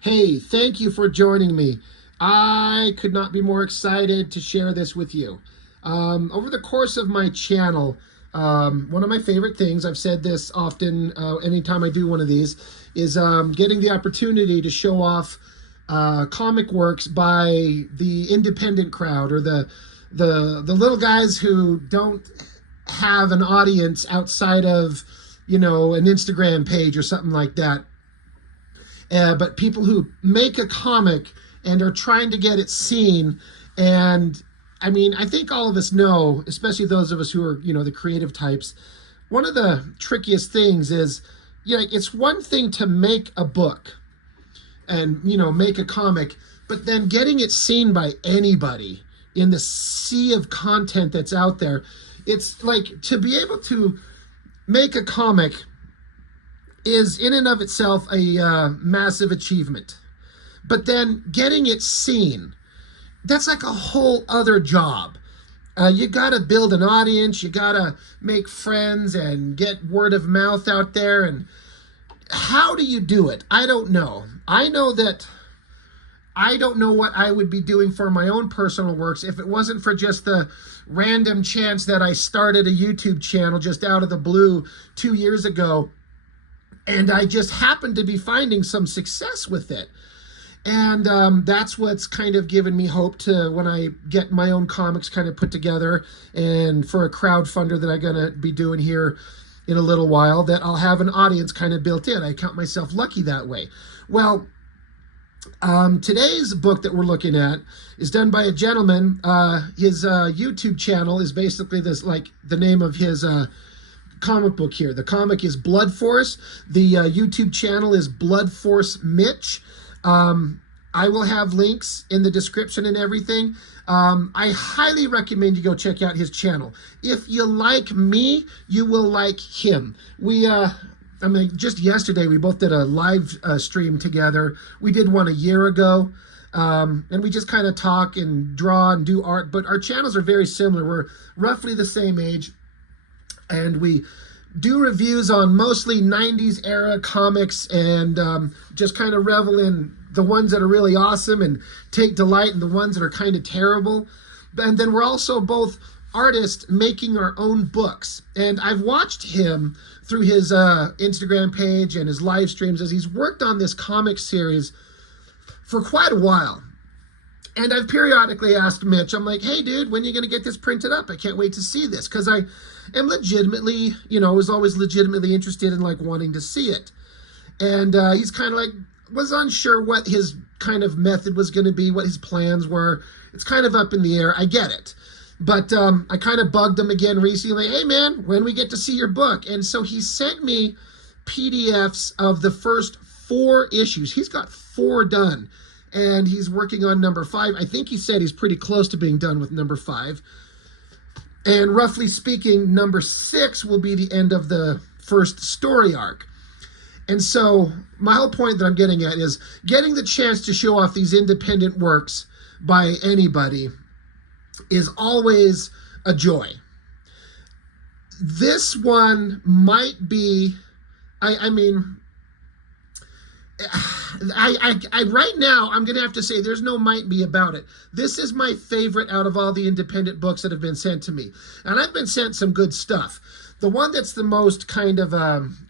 Hey, thank you for joining me. I could not be more excited to share this with you. Over the course of my channel, one of my favorite things, I've said this often anytime I do one of these, is getting the opportunity to show off comic works by the independent crowd, or the little guys who don't have an audience outside of, an Instagram page or something like that. But people who make a comic and are trying to get it seen. And I mean, I think all of us know, especially those of us who are, the creative types, one of the trickiest things is, it's one thing to make a book and, make a comic, but then getting it seen by anybody in the sea of content that's out there. It's like, to be able to make a comic is in and of itself a massive achievement. But then getting it seen, that's like a whole other job. You got to build an audience, you got to make friends and get word of mouth out there. And how do you do it? I don't know. I know that I don't know what I would be doing for my own personal works if it wasn't for just the random chance that I started a YouTube channel just out of the blue 2 years ago. And I just happened to be finding some success with it. And that's what's kind of given me hope to, when I get my own comics kind of put together, and for a crowdfunder that I'm going to be doing here in a little while, that I'll have an audience kind of built in. I count myself lucky that way. Well, today's book that we're looking at is done by a gentleman. His YouTube channel is basically this, like the name of his comic book here. The comic is BLOODFORCE. The YouTube channel is BLOODFORCE Mitch. I will have links in the description and everything. I highly recommend you go check out his channel. If you like me, you will like him. Just yesterday, we both did a live stream together. We did one a year ago. And we just kind of talk and draw and do art, but our channels are very similar. We're roughly the same age. And we do reviews on mostly 90s era comics, and just kind of revel in the ones that are really awesome and take delight in the ones that are kind of terrible. And then we're also both artists making our own books. And I've watched him through his Instagram page and his live streams as he's worked on this comic series for quite a while. And I've periodically asked Mitch, I'm like, hey, dude, when are you going to get this printed up? I can't wait to see this. Because I am legitimately, was always legitimately interested in, like, wanting to see it. And he's kind of like, was unsure what his kind of method was going to be, what his plans were. It's kind of up in the air. I get it. But I kind of bugged him again recently. Hey, man, when we get to see your book? And so he sent me PDFs of the first 4 issues. He's got 4 done. And he's working on number 5. I think he said he's pretty close to being done with number 5. And roughly speaking, number 6 will be the end of the first story arc. And so my whole point that I'm getting at is getting the chance to show off these independent works by anybody is always a joy. This one might be, right now, I'm going to have to say there's no might be about it. This is my favorite out of all the independent books that have been sent to me. And I've been sent some good stuff. The one that's the most kind of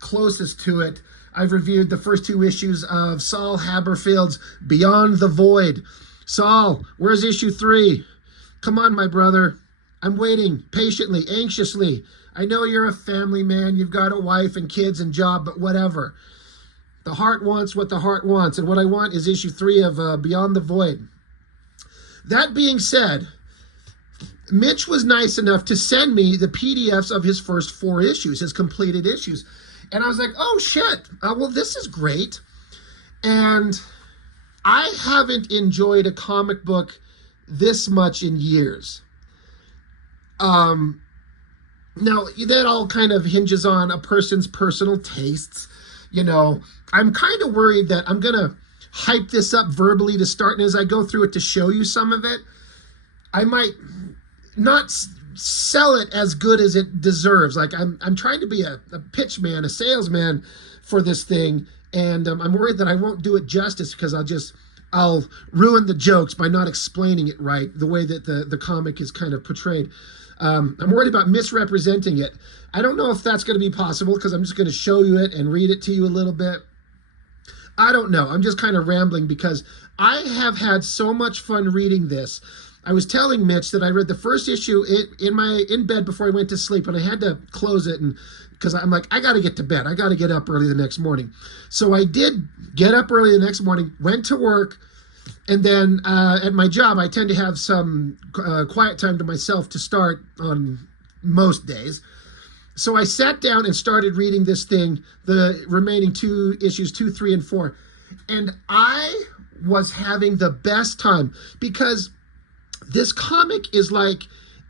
closest to it, I've reviewed the first 2 issues of Saul Haberfield's Beyond the Void. Saul, where's issue 3? Come on, my brother. I'm waiting patiently, anxiously. I know you're a family man. You've got a wife and kids and job, but whatever. The heart wants what the heart wants, and what I want is issue 3 of Beyond the Void. That being said, Mitch was nice enough to send me the PDFs of his first 4 issues, his completed issues. And I was like, oh, shit. Well, this is great. And I haven't enjoyed a comic book this much in years. Now, that all kind of hinges on a person's personal tastes. I'm kind of worried that I'm going to hype this up verbally to start, and as I go through it to show you some of it, I might not sell it as good as it deserves. Like, I'm trying to be a pitch man, a salesman for this thing, And I'm worried that I won't do it justice because I'll ruin the jokes by not explaining it right, the way that the comic is kind of portrayed. I'm worried about misrepresenting it. I don't know if that's going to be possible because I'm just going to show you it and read it to you a little bit. I don't know. I'm just kind of rambling because I have had so much fun reading this. I was telling Mitch that I read the first issue in bed before I went to sleep, and I had to close it and because I'm like, I got to get to bed. I got to get up early the next morning. So I did get up early the next morning, went to work, and then at my job, I tend to have some quiet time to myself to start on most days. So I sat down and started reading this thing, the remaining two issues, 2, 3, and 4. And I was having the best time because this comic is like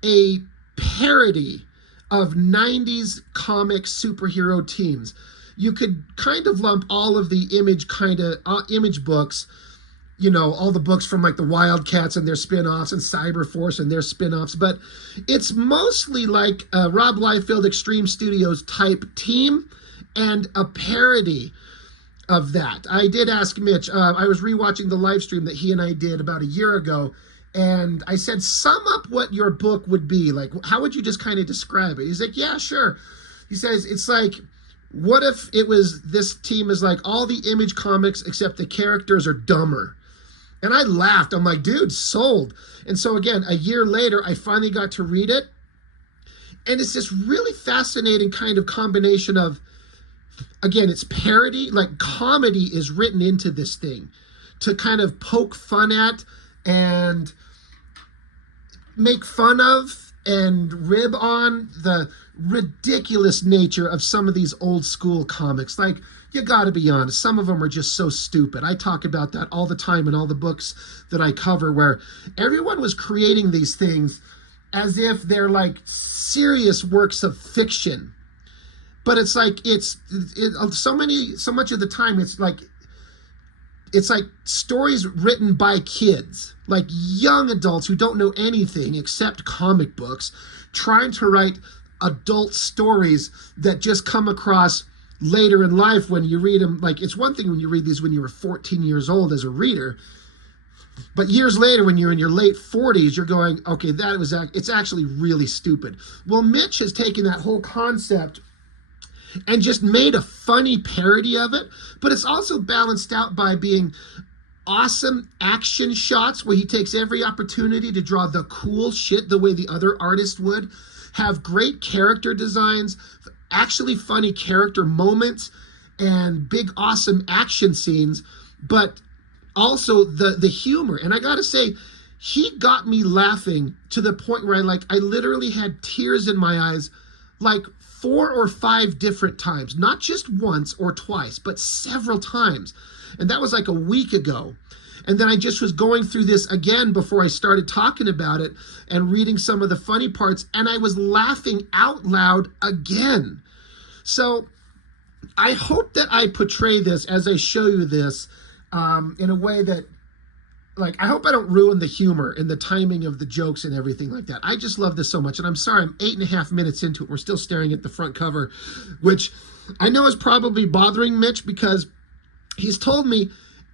a parody of 90s comic superhero teams. You could kind of lump all of the image books, you know, all the books from like the Wildcats and their spin-offs and Cyberforce and their spin-offs, but it's mostly like a Rob Liefeld Extreme Studios type team and a parody of that. I did ask Mitch, I was rewatching the live stream that he and I did about a year ago, and I said, sum up what your book would be. Like, how would you just kind of describe it? He's like, yeah, sure. He says, it's like, what if it was, this team is like all the Image comics except the characters are dumber. And I laughed. I'm like, dude, sold. And so again, a year later, I finally got to read it. And it's this really fascinating kind of combination of, again, it's parody, like comedy is written into this thing to kind of poke fun at and make fun of and rib on the ridiculous nature of some of these old school comics. Like, you gotta be honest, some of them are just so stupid. I talk about that all the time in all the books that I cover, where everyone was creating these things as if they're like serious works of fiction. But it's like, so much of the time, it's like stories written by kids, like young adults who don't know anything except comic books, trying to write adult stories that just come across later in life when you read them. Like, it's one thing when you read these when you were 14 years old as a reader, but years later when you're in your late 40s, you're going, okay, it's actually really stupid. Well, Mitch has taken that whole concept and just made a funny parody of it, but it's also balanced out by being awesome action shots where he takes every opportunity to draw the cool shit the way the other artist would, have great character designs, actually funny character moments, and big awesome action scenes, but also the humor. And I gotta say, he got me laughing to the point where I literally had tears in my eyes like 4 or 5 different times, not just once or twice, but several times. And that was like a week ago. And then I just was going through this again before I started talking about it and reading some of the funny parts, and I was laughing out loud again. So I hope that I portray this as I show you this in a way that, like, I hope I don't ruin the humor and the timing of the jokes and everything like that. I just love this so much. And I'm sorry, I'm 8.5 minutes into it. We're still staring at the front cover, which I know is probably bothering Mitch because he's told me,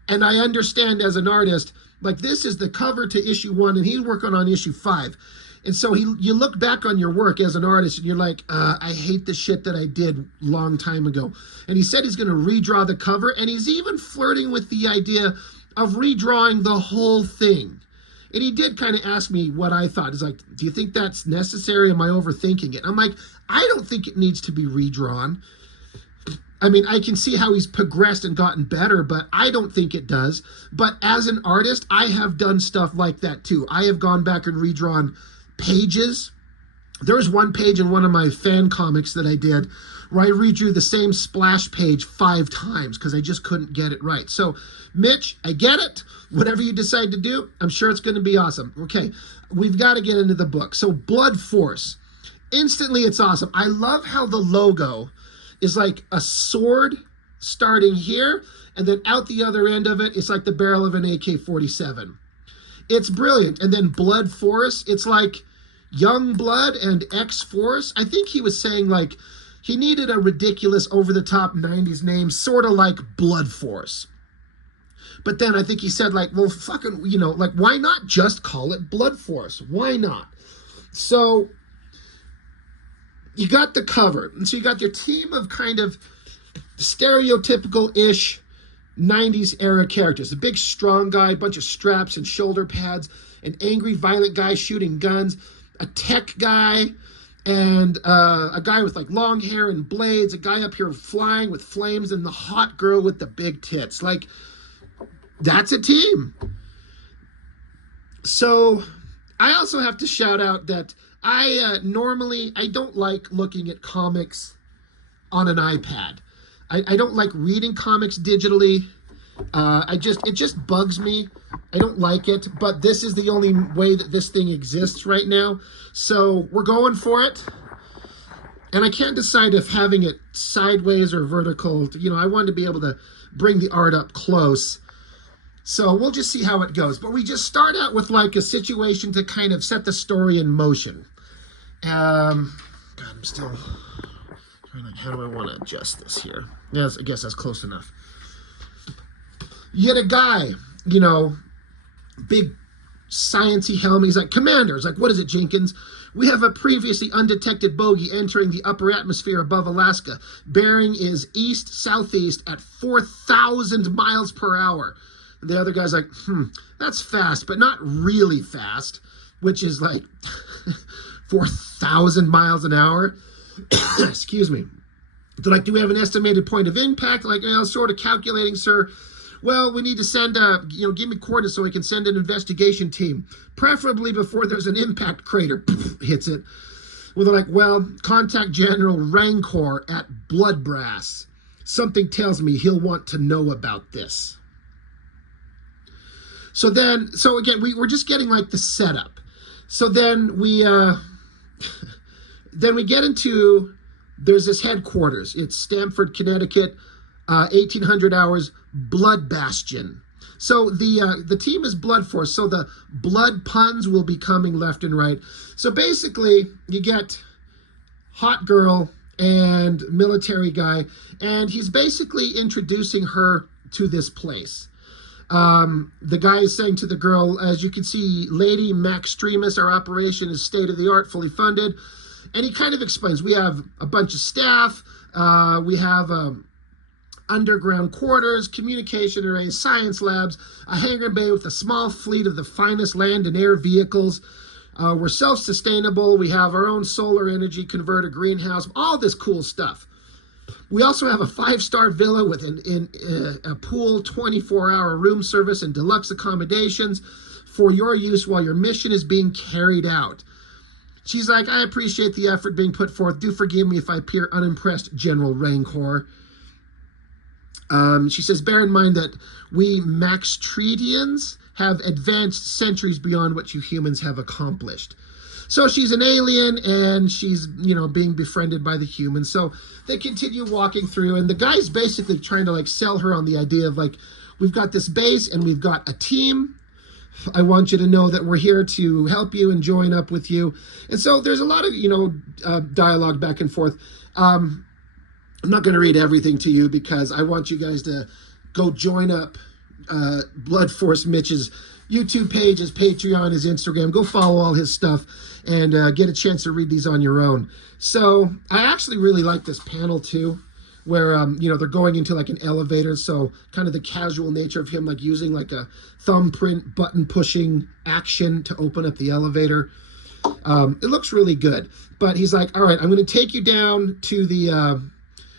and I understand as an artist, like, this is the cover to issue 1 and he's working on issue 5. And so you look back on your work as an artist and you're like, I hate the shit that I did long time ago. And he said he's going to redraw the cover, and he's even flirting with the idea of redrawing the whole thing. And he did kind of ask me what I thought. He's like, do you think that's necessary? Am I overthinking it? I'm like, I don't think it needs to be redrawn. I mean, I can see how he's progressed and gotten better, but I don't think it does. But as an artist, I have done stuff like that too. I have gone back and redrawn pages. There was one page in one of my fan comics that I did where I redrew the same splash page 5 times because I just couldn't get it right. So, Mitch, I get it. Whatever you decide to do, I'm sure it's going to be awesome. Okay, we've got to get into the book. So, Blood Force. Instantly, it's awesome. I love how the logo is like a sword starting here, and then out the other end of it, it's like the barrel of an AK-47. It's brilliant. And then Blood Force, it's like Young Blood and X-Force. I think he was saying, like, he needed a ridiculous, over-the-top 90s name, sort of like Blood Force. But then I think he said, like, well, fucking, you know, like, why not just call it Blood Force? Why not? So you got the cover. And so you got your team of kind of stereotypical-ish 90s era characters. A big, strong guy, a bunch of straps and shoulder pads, an angry, violent guy shooting guns, a tech guy, and a guy with like long hair and blades, a guy up here flying with flames, and the hot girl with the big tits. Like, that's a team. So I also have to shout out that I don't like looking at comics on an iPad. I don't like reading comics digitally. It just bugs me. I don't like it, but this is the only way that this thing exists right now. So we're going for it. And I can't decide if having it sideways or vertical, you know, I wanted to be able to bring the art up close. So we'll just see how it goes. But we just start out with like a situation to kind of set the story in motion. God, I'm still trying to, how do I want to adjust this here? Yes, I guess that's close enough. You get a guy, you know, big sciencey helmet. He's like, Commander. He's like, what is it, Jenkins? We have a previously undetected bogey entering the upper atmosphere above Alaska. Bearing is east-southeast at 4,000 miles per hour. And the other guy's like, that's fast, but not really fast, which is like 4,000 miles an hour. Excuse me. They're like, do we have an estimated point of impact? Like, sort of calculating, sir. Well, we need to send, give me coordinates so we can send an investigation team, preferably before there's an impact crater. Hits it. Well, they're like, well, contact General Rancor at Bloodbrass. Something tells me he'll want to know about this. So again, we're just getting like the setup. So then we get into, there's this headquarters. It's Stamford, Connecticut, 1800 hours, Blood Bastion. So the team is Blood Force. So the blood puns will be coming left and right. So basically, you get hot girl and military guy, and he's basically introducing her to this place. The guy is saying to the girl, as you can see, Lady Maxtremus, our operation is state-of-the-art, fully funded. And he kind of explains, we have a bunch of staff, we have underground quarters, communication arrays, science labs, a hangar bay with a small fleet of the finest land and air vehicles. We're self-sustainable. We have our own solar energy converter greenhouse, all this cool stuff. We also have a 5-star villa with a pool, 24-hour room service, and deluxe accommodations for your use while your mission is being carried out. She's like, I appreciate the effort being put forth. Do forgive me if I appear unimpressed, General Rancor. She says, bear in mind that we Maxtredians have advanced centuries beyond what you humans have accomplished. So she's an alien, and she's, being befriended by the humans. So they continue walking through, and the guy's basically trying to, like, sell her on the idea of, like, we've got this base, and we've got a team. I want you to know that we're here to help you and join up with you. And so there's a lot of, dialogue back and forth. I'm not going to read everything to you because I want you guys to go join up Blood Force Mitch's YouTube page, his Patreon, his Instagram. Go follow all his stuff and get a chance to read these on your own. So I actually really like this panel too, where, they're going into like an elevator. So kind of the casual nature of him, like using like a thumbprint button pushing action to open up the elevator. It looks really good, but he's like, all right, I'm going to take you down to the,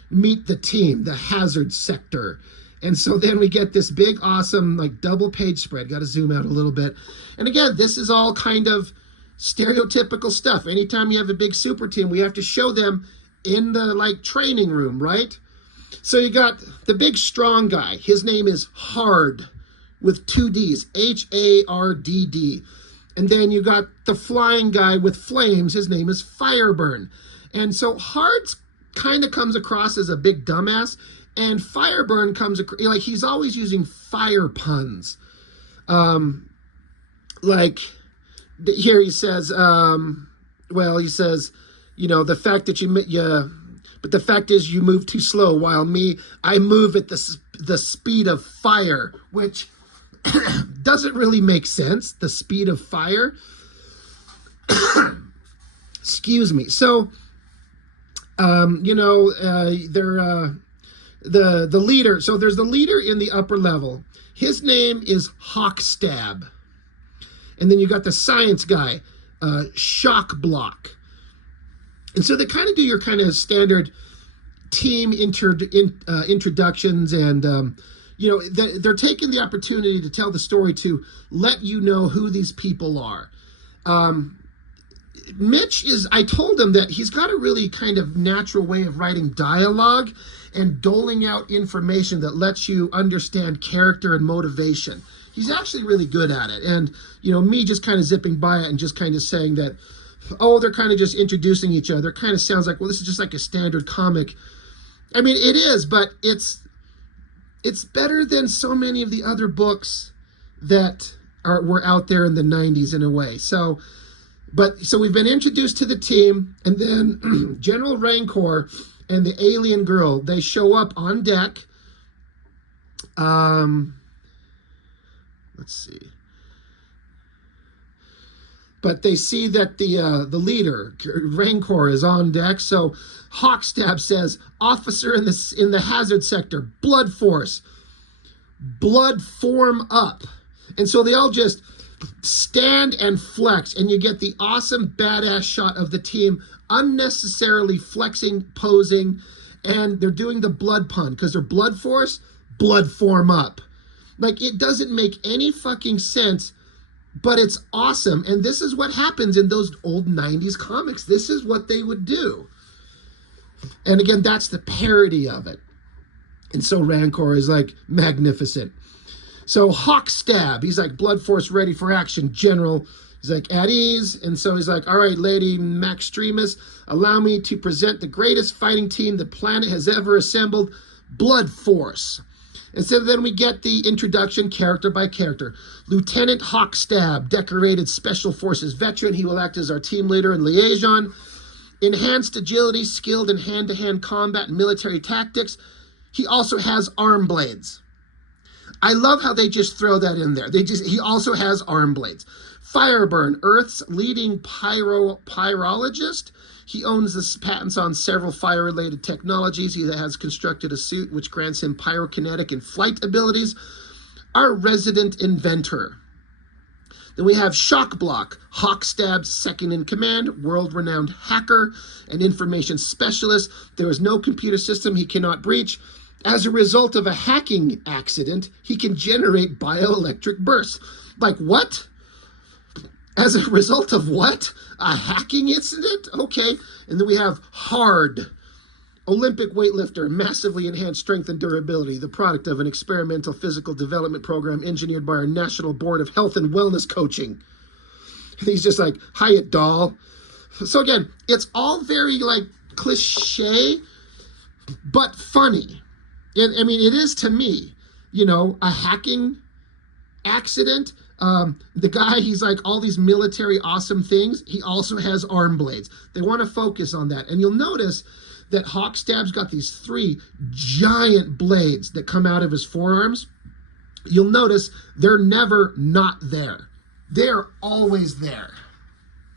meet the team, the hazard sector. And so then we get this big, awesome, like double page spread. Got to zoom out a little bit. And again, this is all kind of stereotypical stuff. Anytime you have a big super team, we have to show them in the like training room, right? So you got the big strong guy. His name is Hard with 2 Ds, H-A-R-D-D. And then you got the flying guy with flames. His name is Fireburn. And so Hard's kind of comes across as a big dumbass. And Fireburn comes across, like, he's always using fire puns. Like, here he says, the fact that But the fact is you move too slow, while me, I move at the speed of fire, which doesn't really make sense, the speed of fire. Excuse me. So, you know, they're the leader. So there's the leader in the upper level. His name is Hawkstab. And then you got the science guy, Shock Block. And so they kind of do your kind of standard team introductions, and you know, they're taking the opportunity to tell the story to let you know who these people are. Mitch I told him that he's got a really kind of natural way of writing dialogue and doling out information that lets you understand character and motivation. He's actually really good at it. And, you know, me just kind of zipping by it and just kind of saying that, oh, they're kind of just introducing each other, kind of sounds like, well, this is just like a standard comic. I mean, it is, but it's better than so many of the other books that were out there in the 90s in a way. So we've been introduced to the team, and then General Rancor and the alien girl, they show up on deck. Let's see. But they see that the leader, Rancor, is on deck. So Hawkstab says, "Officer in the hazard sector, blood force, blood form up." And so they all just stand and flex, and you get the awesome badass shot of the team unnecessarily flexing, posing, and they're doing the blood pun because they're blood force, blood form up. Like, it doesn't make any fucking sense, but it's awesome. And this is what happens in those old 90s comics. This is what they would do. And again, that's the parody of it. And so Rancor is like magnificent. So Hawkstab, he's like, blood force ready for action, General. He's like, at ease. And so he's like, all right, Lady Maxtremus, allow me to present the greatest fighting team the planet has ever assembled, Blood Force. And so then we get the introduction character by character. Lieutenant Hawkstab, decorated Special Forces veteran. He will act as our team leader and liaison. Enhanced agility, skilled in hand-to-hand combat and military tactics. He also has arm blades. I love how they just throw that in there. He also has arm blades. Fireburn, Earth's leading pyrologist. He owns the patents on several fire-related technologies. He has constructed a suit which grants him pyrokinetic and flight abilities. Our resident inventor. Then we have Shockblock, Hawkstab's second in command, world-renowned hacker and information specialist. There is no computer system he cannot breach. As a result of a hacking accident, he can generate bioelectric bursts. Like, what? As a result of what? A hacking incident? Okay. And then we have Hard, Olympic weightlifter, massively enhanced strength and durability, the product of an experimental physical development program engineered by our National Board of Health and Wellness Coaching. And he's just like, hiya, doll. So again, it's all very like cliche, but funny. And I mean, it is to me, you know, a hacking accident. The guy, he's like all these military awesome things. He also has arm blades. They want to focus on that. And you'll notice that Hawkstab's got these 3 giant blades that come out of his forearms. You'll notice they're never not there. They're always there.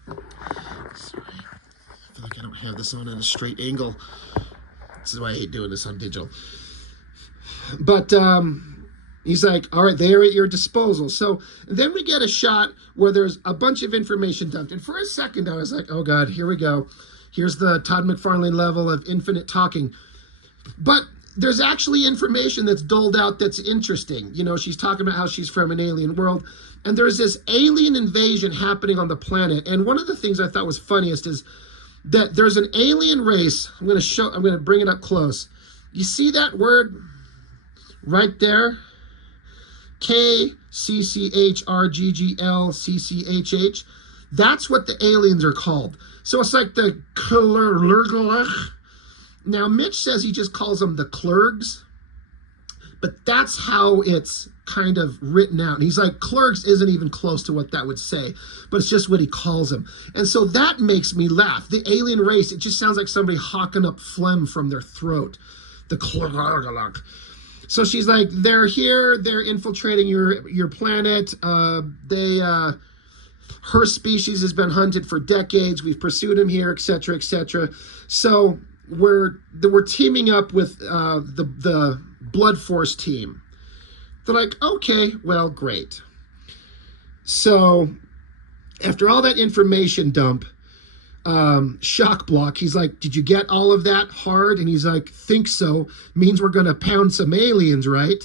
Sorry. I feel like I don't have this on at a straight angle. This is why I hate doing this on digital. But he's like, all right, they're at your disposal. So then we get a shot where there's a bunch of information dumped. And for a second, I was like, oh, God, here we go. Here's the Todd McFarlane level of infinite talking. But there's actually information that's doled out that's interesting. You know, she's talking about how she's from an alien world. And there's this alien invasion happening on the planet. And one of the things I thought was funniest is that there's an alien race. I'm going to bring it up close. You see that word right there? KCCHRGGLCCHH. That's what the aliens are called. So it's like the Klurg. Now, Mitch says he just calls them the Klurgs. but that's how it's kind of written out. And he's like, Clerks isn't even close to what that would say, but it's just what he calls them. And so that makes me laugh. The alien race, it just sounds like somebody hawking up phlegm from their throat. The Clerk. So she's like, they're here, they're infiltrating your planet. Her species has been hunted for decades. We've pursued him here, etc., etc. So we're teaming up with the BLOODFORCE team. They're like, okay, well, great. So after all that information dump, shock block, he's like, did you get all of that hard? And he's like, think so. Means we're gonna pound some aliens, right?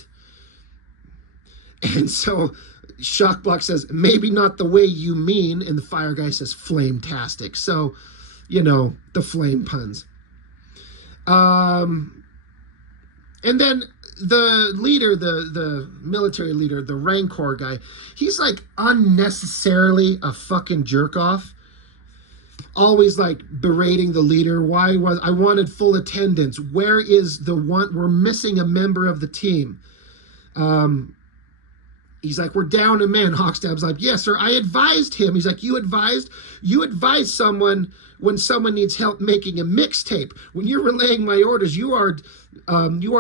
And so shock block says, maybe not the way you mean. And the fire guy says, flame-tastic. So, you know, the flame puns. And then the leader, the military leader, the Rancor guy, he's like unnecessarily a fucking jerk off. Always like berating the leader. I wanted full attendance. Where is the one? We're missing a member of the team. He's like, we're down a man. Hawkstab's like, yes, sir. I advised him. He's like, you advised someone when someone needs help making a mixtape. When you're relaying my orders, you are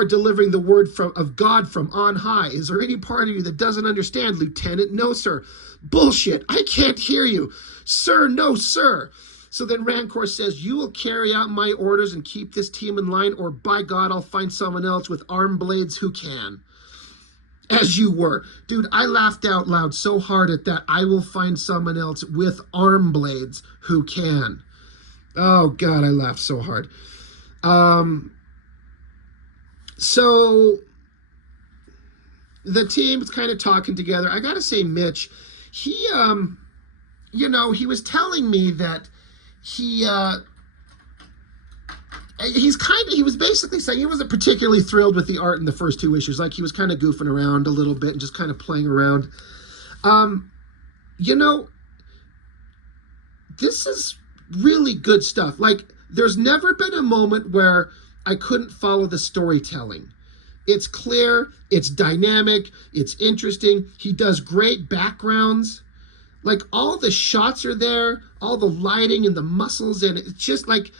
delivering the word of God from on high. Is there any part of you that doesn't understand, Lieutenant? No, sir. Bullshit. I can't hear you. Sir, no, sir. So then Rancor says, you will carry out my orders and keep this team in line, or by God, I'll find someone else with arm blades who can. As you were. Dude, I laughed out loud so hard at that. I will find someone else with arm blades who can. Oh, God, I laughed so hard. So the team's kind of talking together. I got to say, Mitch, he, you know, he was telling me that he was basically saying he wasn't particularly thrilled with the art in the first two issues. Like, he was kind of goofing around a little bit and just kind of playing around. You know, this is really good stuff. Like, there's never been a moment where I couldn't follow the storytelling. It's clear, it's dynamic, it's interesting. He does great backgrounds. Like, all the shots are there, all the lighting and the muscles, and it's just like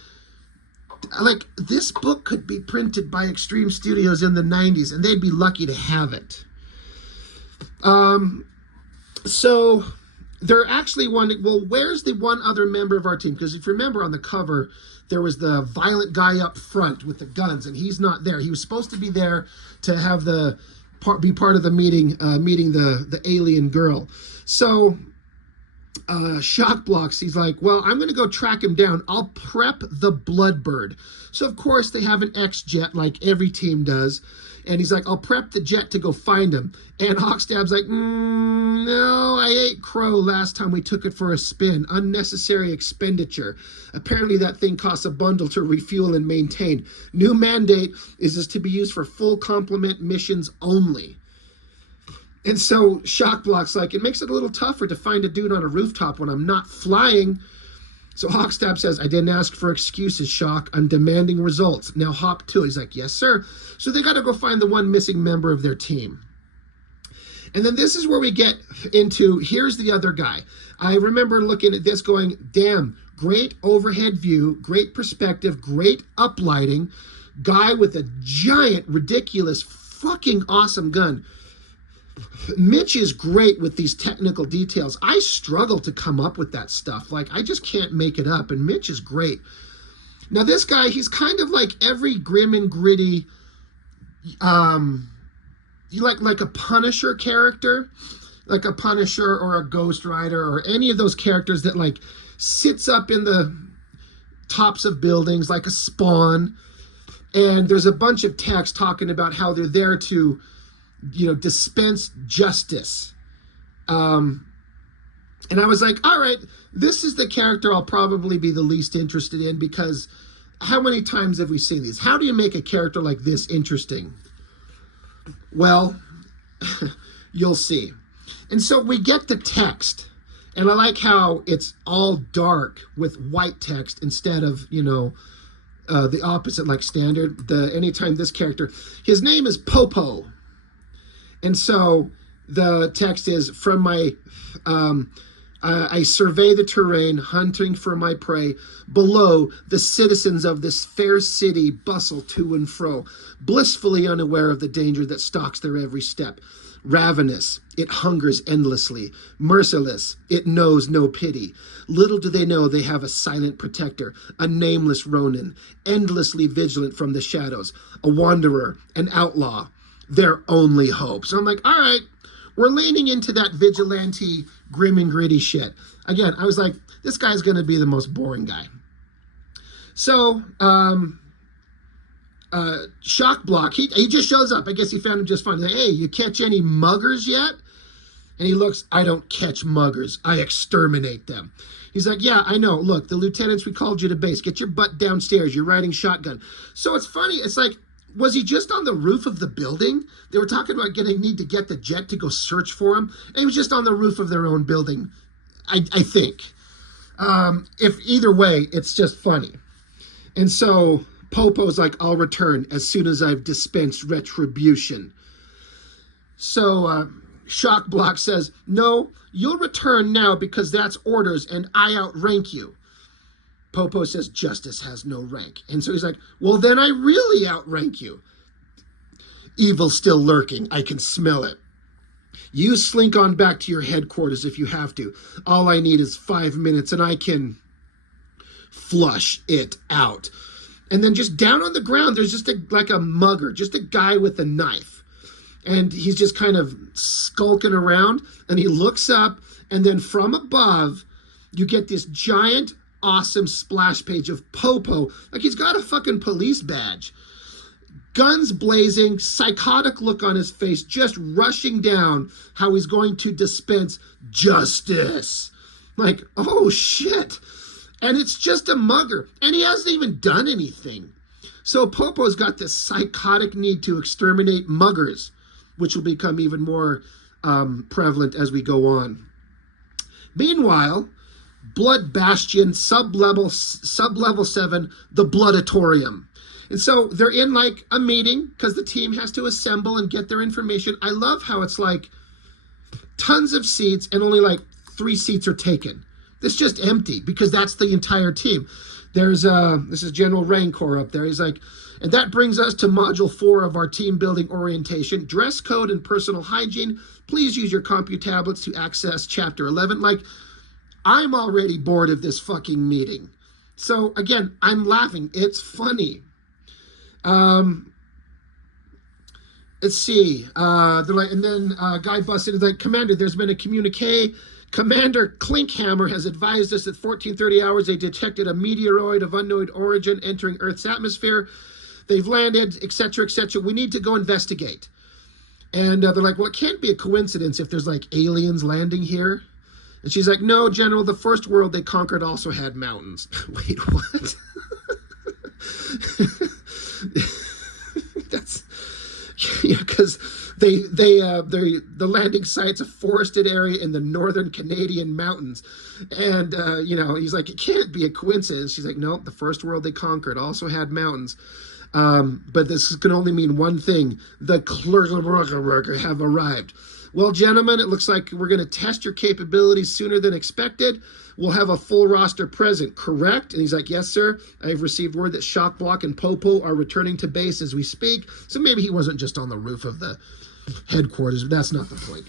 this book could be printed by Extreme Studios in the 90s, and they'd be lucky to have it. So they're actually wondering, well, where's the one other member of our team? Because if you remember on the cover, there was the violent guy up front with the guns, and he's not there. He was supposed to be there to have be part of the meeting, meeting the alien girl. So shock blocks, he's like, well, I'm going to go track him down. I'll prep the Bloodbird. So, of course, they have an X-Jet like every team does. And he's like, I'll prep the jet to go find him. And Hawkstab's like, no, I ate crow last time we took it for a spin. Unnecessary expenditure. Apparently that thing costs a bundle to refuel and maintain. New mandate is this to be used for full complement missions only. And so Shockblock's like, it makes it a little tougher to find a dude on a rooftop when I'm not flying. So Hawkstab says, I didn't ask for excuses, Shock. I'm demanding results. Now hop to it. He's like, yes, sir. So they got to go find the one missing member of their team. And then this is where we get into, here's the other guy. I remember looking at this going, damn, great overhead view, great perspective, great uplighting. Guy with a giant, ridiculous, fucking awesome gun. Mitch is great with these technical details. I struggle to come up with that stuff. Like, I just can't make it up, and Mitch is great. Now, this guy, he's kind of like every grim and gritty, like a Punisher character, like a Punisher or a Ghost Rider or any of those characters that, like, sits up in the tops of buildings like a Spawn, and there's a bunch of text talking about how they're there to, you know, dispense justice. And I was like, all right, this is the character I'll probably be the least interested in, because how many times have we seen these? How do you make a character like this interesting? Well, you'll see. And so we get the text, and I like how it's all dark with white text instead of, you know, the opposite, like standard. Anytime this character, his name is Popo. And so the text is, from my, I survey the terrain, hunting for my prey. Below, the citizens of this fair city bustle to and fro, blissfully unaware of the danger that stalks their every step. Ravenous, it hungers endlessly. Merciless, it knows no pity. Little do they know they have a silent protector, a nameless Ronin, endlessly vigilant from the shadows, a wanderer, an outlaw, their only hope. So I'm like, all right, we're leaning into that vigilante, grim and gritty shit. Again, I was like, this guy's going to be the most boring guy. So, Shock Block, he just shows up. I guess he found him just fine. He's like, hey, you catch any muggers yet? And he looks, I don't catch muggers. I exterminate them. He's like, yeah, I know. Look, the lieutenants, we called you to base. Get your butt downstairs. You're riding shotgun. So it's funny. It's like, was he just on the roof of the building? They were talking about need to get the jet to go search for him. And he was just on the roof of their own building, I think. If either way, it's just funny. And so Popo's like, I'll return as soon as I've dispensed retribution. So Shock Block says, no, you'll return now because that's orders and I outrank you. Popo says, justice has no rank. And so he's like, well, then I really outrank you. Evil's still lurking. I can smell it. You slink on back to your headquarters if you have to. All I need is 5 minutes and I can flush it out. And then just down on the ground, there's just like a mugger, just a guy with a knife. And he's just kind of skulking around and he looks up and then from above, you get this giant awesome splash page of Popo, like he's got a fucking police badge, guns blazing, psychotic look on his face, just rushing down how he's going to dispense justice. Like, oh shit. And it's just a mugger and he hasn't even done anything. So Popo's got this psychotic need to exterminate muggers, which will become even more prevalent as we go on. Meanwhile, Blood Bastion, sub-level 7, the Bloodatorium. And so they're in like a meeting because the team has to assemble and get their information. I love how it's like tons of seats and only like 3 seats are taken. It's just empty because that's the entire team. There's this is General Rancor up there. He's like, and that brings us to module 4 of our team building orientation, dress code and personal hygiene. Please use your compute tablets to access chapter 11. Like, I'm already bored of this fucking meeting. So again, I'm laughing. It's funny. Let's see. They're like, and then guy busted. Like, Commander, there's been a communique. Commander Klinkhammer has advised us at 1430 hours they detected a meteoroid of unknown origin entering Earth's atmosphere. They've landed, etc., etc. We need to go investigate. And they're like, well, it can't be a coincidence if there's like aliens landing here. And she's like, no, General, the first world they conquered also had mountains. Wait, what? That's, because the landing site's a forested area in the northern Canadian mountains. And, he's like, it can't be a coincidence. She's like, no, the first world they conquered also had mountains. But this can only mean one thing. The Klurgerburger have arrived. Well, gentlemen, it looks like we're going to test your capabilities sooner than expected. We'll have a full roster present, correct? And he's like, yes, sir. I've received word that Shock Block and Popo are returning to base as we speak. So maybe he wasn't just on the roof of the headquarters, but that's not the point.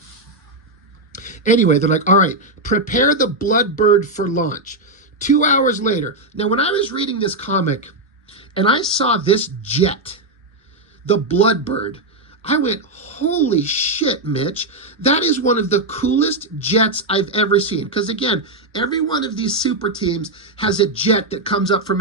Anyway, they're like, all right, prepare the Bloodbird for launch. 2 hours later. Now, when I was reading this comic and I saw this jet, the Bloodbird, I went, holy shit, Mitch. That is one of the coolest jets I've ever seen. Because again, every one of these super teams has a jet that comes up from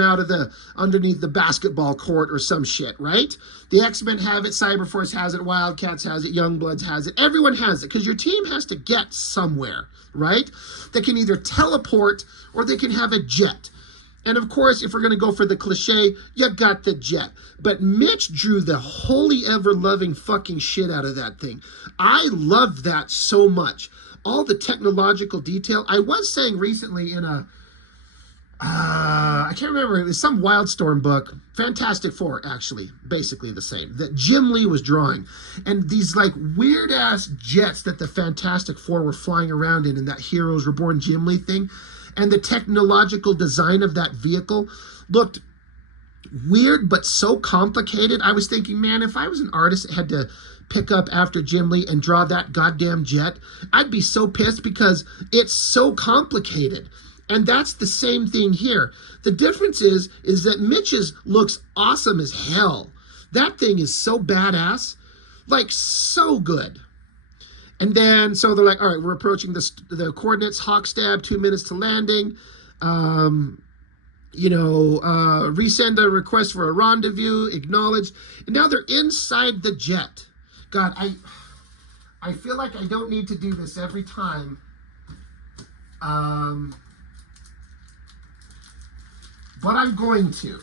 underneath the basketball court or some shit, right? The X-Men have it, Cyberforce has it, Wildcats has it, Youngbloods has it. Everyone has it because your team has to get somewhere, right? They can either teleport or they can have a jet. And of course, if we're going to go for the cliche, you got the jet. But Mitch drew the holy ever-loving fucking shit out of that thing. I loved that so much. All the technological detail. I was saying recently in a I can't remember. It was some Wildstorm book. Fantastic Four, actually, basically the same. That Jim Lee was drawing, and these like weird ass jets that the Fantastic Four were flying around in that Heroes Reborn Jim Lee thing, and the technological design of that vehicle looked weird but so complicated. I was thinking, man, if I was an artist that had to pick up after Jim Lee and draw that goddamn jet, I'd be so pissed because it's so complicated. And that's the same thing here. The difference is that Mitch's looks awesome as hell. That thing is so badass, like so good. And then, so they're like, all right, we're approaching the coordinates, hawk stab, 2 minutes to landing. Resend a request for a rendezvous, acknowledged. And now they're inside the jet. God, I feel like I don't need to do this every time. But I'm going to.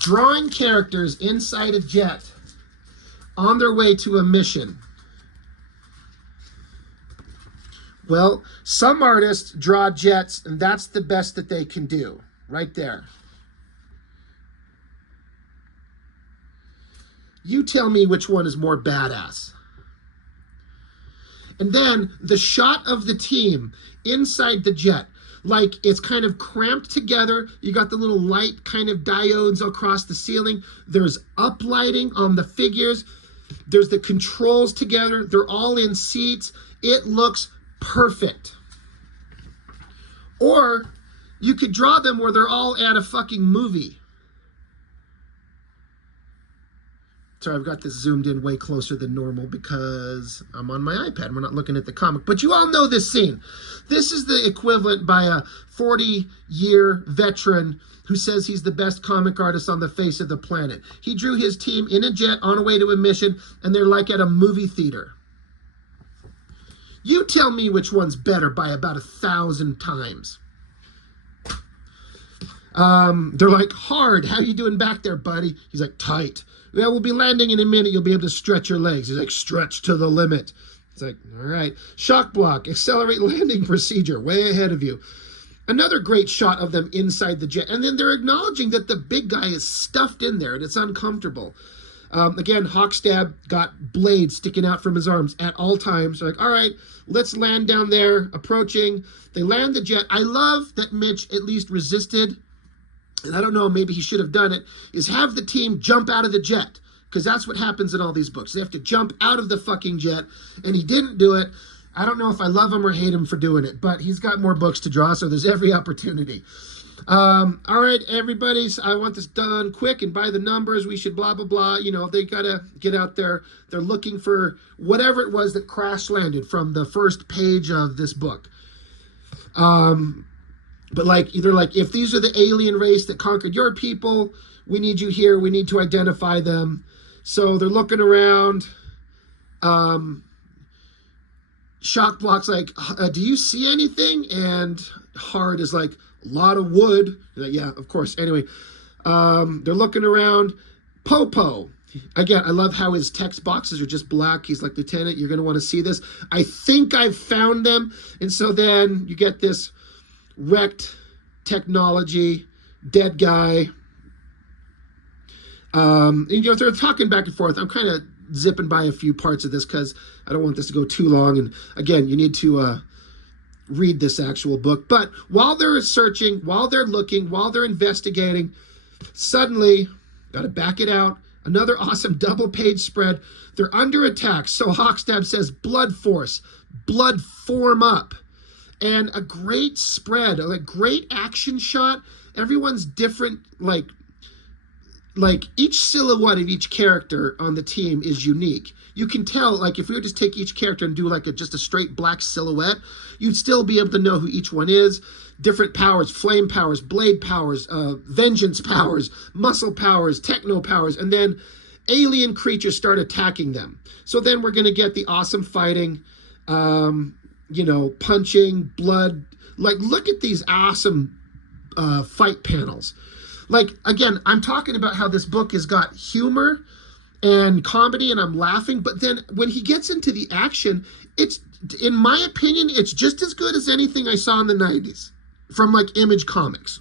Drawing characters inside a jet on their way to a mission. Well, some artists draw jets, and that's the best that they can do. Right there. You tell me which one is more badass. And then the shot of the team inside the jet. Like it's kind of cramped together. You got the little light kind of diodes across the ceiling. There's uplighting on the figures. There's the controls together. They're all in seats. It looks perfect. Or you could draw them where they're all at a fucking movie. Sorry, I've got this zoomed in way closer than normal because I'm on my iPad. We're not looking at the comic. But you all know this scene. This is the equivalent by a 40-year veteran who says he's the best comic artist on the face of the planet. He drew his team in a jet on a way to a mission, and they're like at a movie theater. You tell me which one's better by about 1,000 times. They're like, hard. How you doing back there, buddy? He's like, tight. Yeah, we'll be landing in a minute. You'll be able to stretch your legs. He's like, stretch to the limit. It's like, all right. Shock block, accelerate landing procedure, way ahead of you. Another great shot of them inside the jet. And then they're acknowledging that the big guy is stuffed in there and it's uncomfortable. Again, Hawkstab got blades sticking out from his arms at all times. They're like, all right, let's land down there, approaching. They land the jet. I love that Mitch at least resisted, and I don't know, maybe he should have done it, is have the team jump out of the jet. Because that's what happens in all these books. They have to jump out of the fucking jet, and he didn't do it. I don't know if I love him or hate him for doing it, but he's got more books to draw, so there's every opportunity. All right, everybody, I want this done quick and by the numbers. We should blah, blah, blah. You know, they got to get out there. They're looking for whatever it was that crash landed from the first page of this book. But like, either like, if these are the alien race that conquered your people, we need you here. We need to identify them. So they're looking around. Shock block's like, do you see anything? And Hard is like, a lot of wood. Like, yeah, of course. Anyway, they're looking around. Popo. Again, I love how his text boxes are just black. He's like, Lieutenant, you're going to want to see this. I think I've found them. And so then you get this wrecked technology, dead guy. You know, they're talking back and forth. I'm kind of zipping by a few parts of this because I don't want this to go too long. And again, you need to read this actual book. But while they're searching, while they're looking, while they're investigating, suddenly, got to back it out, another awesome double-page spread. They're under attack. So Hawkstab says, blood force, blood form up. And a great spread, a great action shot. Everyone's different, like each silhouette of each character on the team is unique. You can tell, like if we would just take each character and do like just a straight black silhouette, you'd still be able to know who each one is. Different powers, flame powers, blade powers, vengeance powers, muscle powers, techno powers, and then alien creatures start attacking them. So then we're going to get the awesome fighting, you know, punching, blood. Like, look at these awesome fight panels. Like, again, I'm talking about how this book has got humor and comedy, and I'm laughing. But then when he gets into the action, it's, in my opinion, it's just as good as anything I saw in the 90s. from like Image Comics.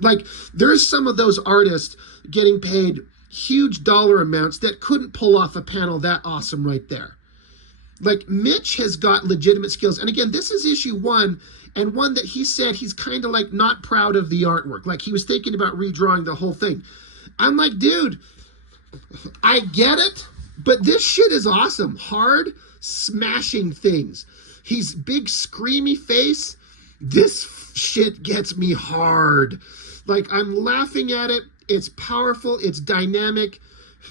Like, there's some of those artists getting paid huge dollar amounts that couldn't pull off a panel that awesome right there. Like, Mitch has got legitimate skills. And again, this is issue 1, and one that he said he's kind of like not proud of the artwork. Like, he was thinking about redrawing the whole thing. I'm like, dude, I get it, but this shit is awesome. Hard, smashing things. He's big, screamy face. This shit gets me hard. Like, I'm laughing at it. It's powerful. It's dynamic.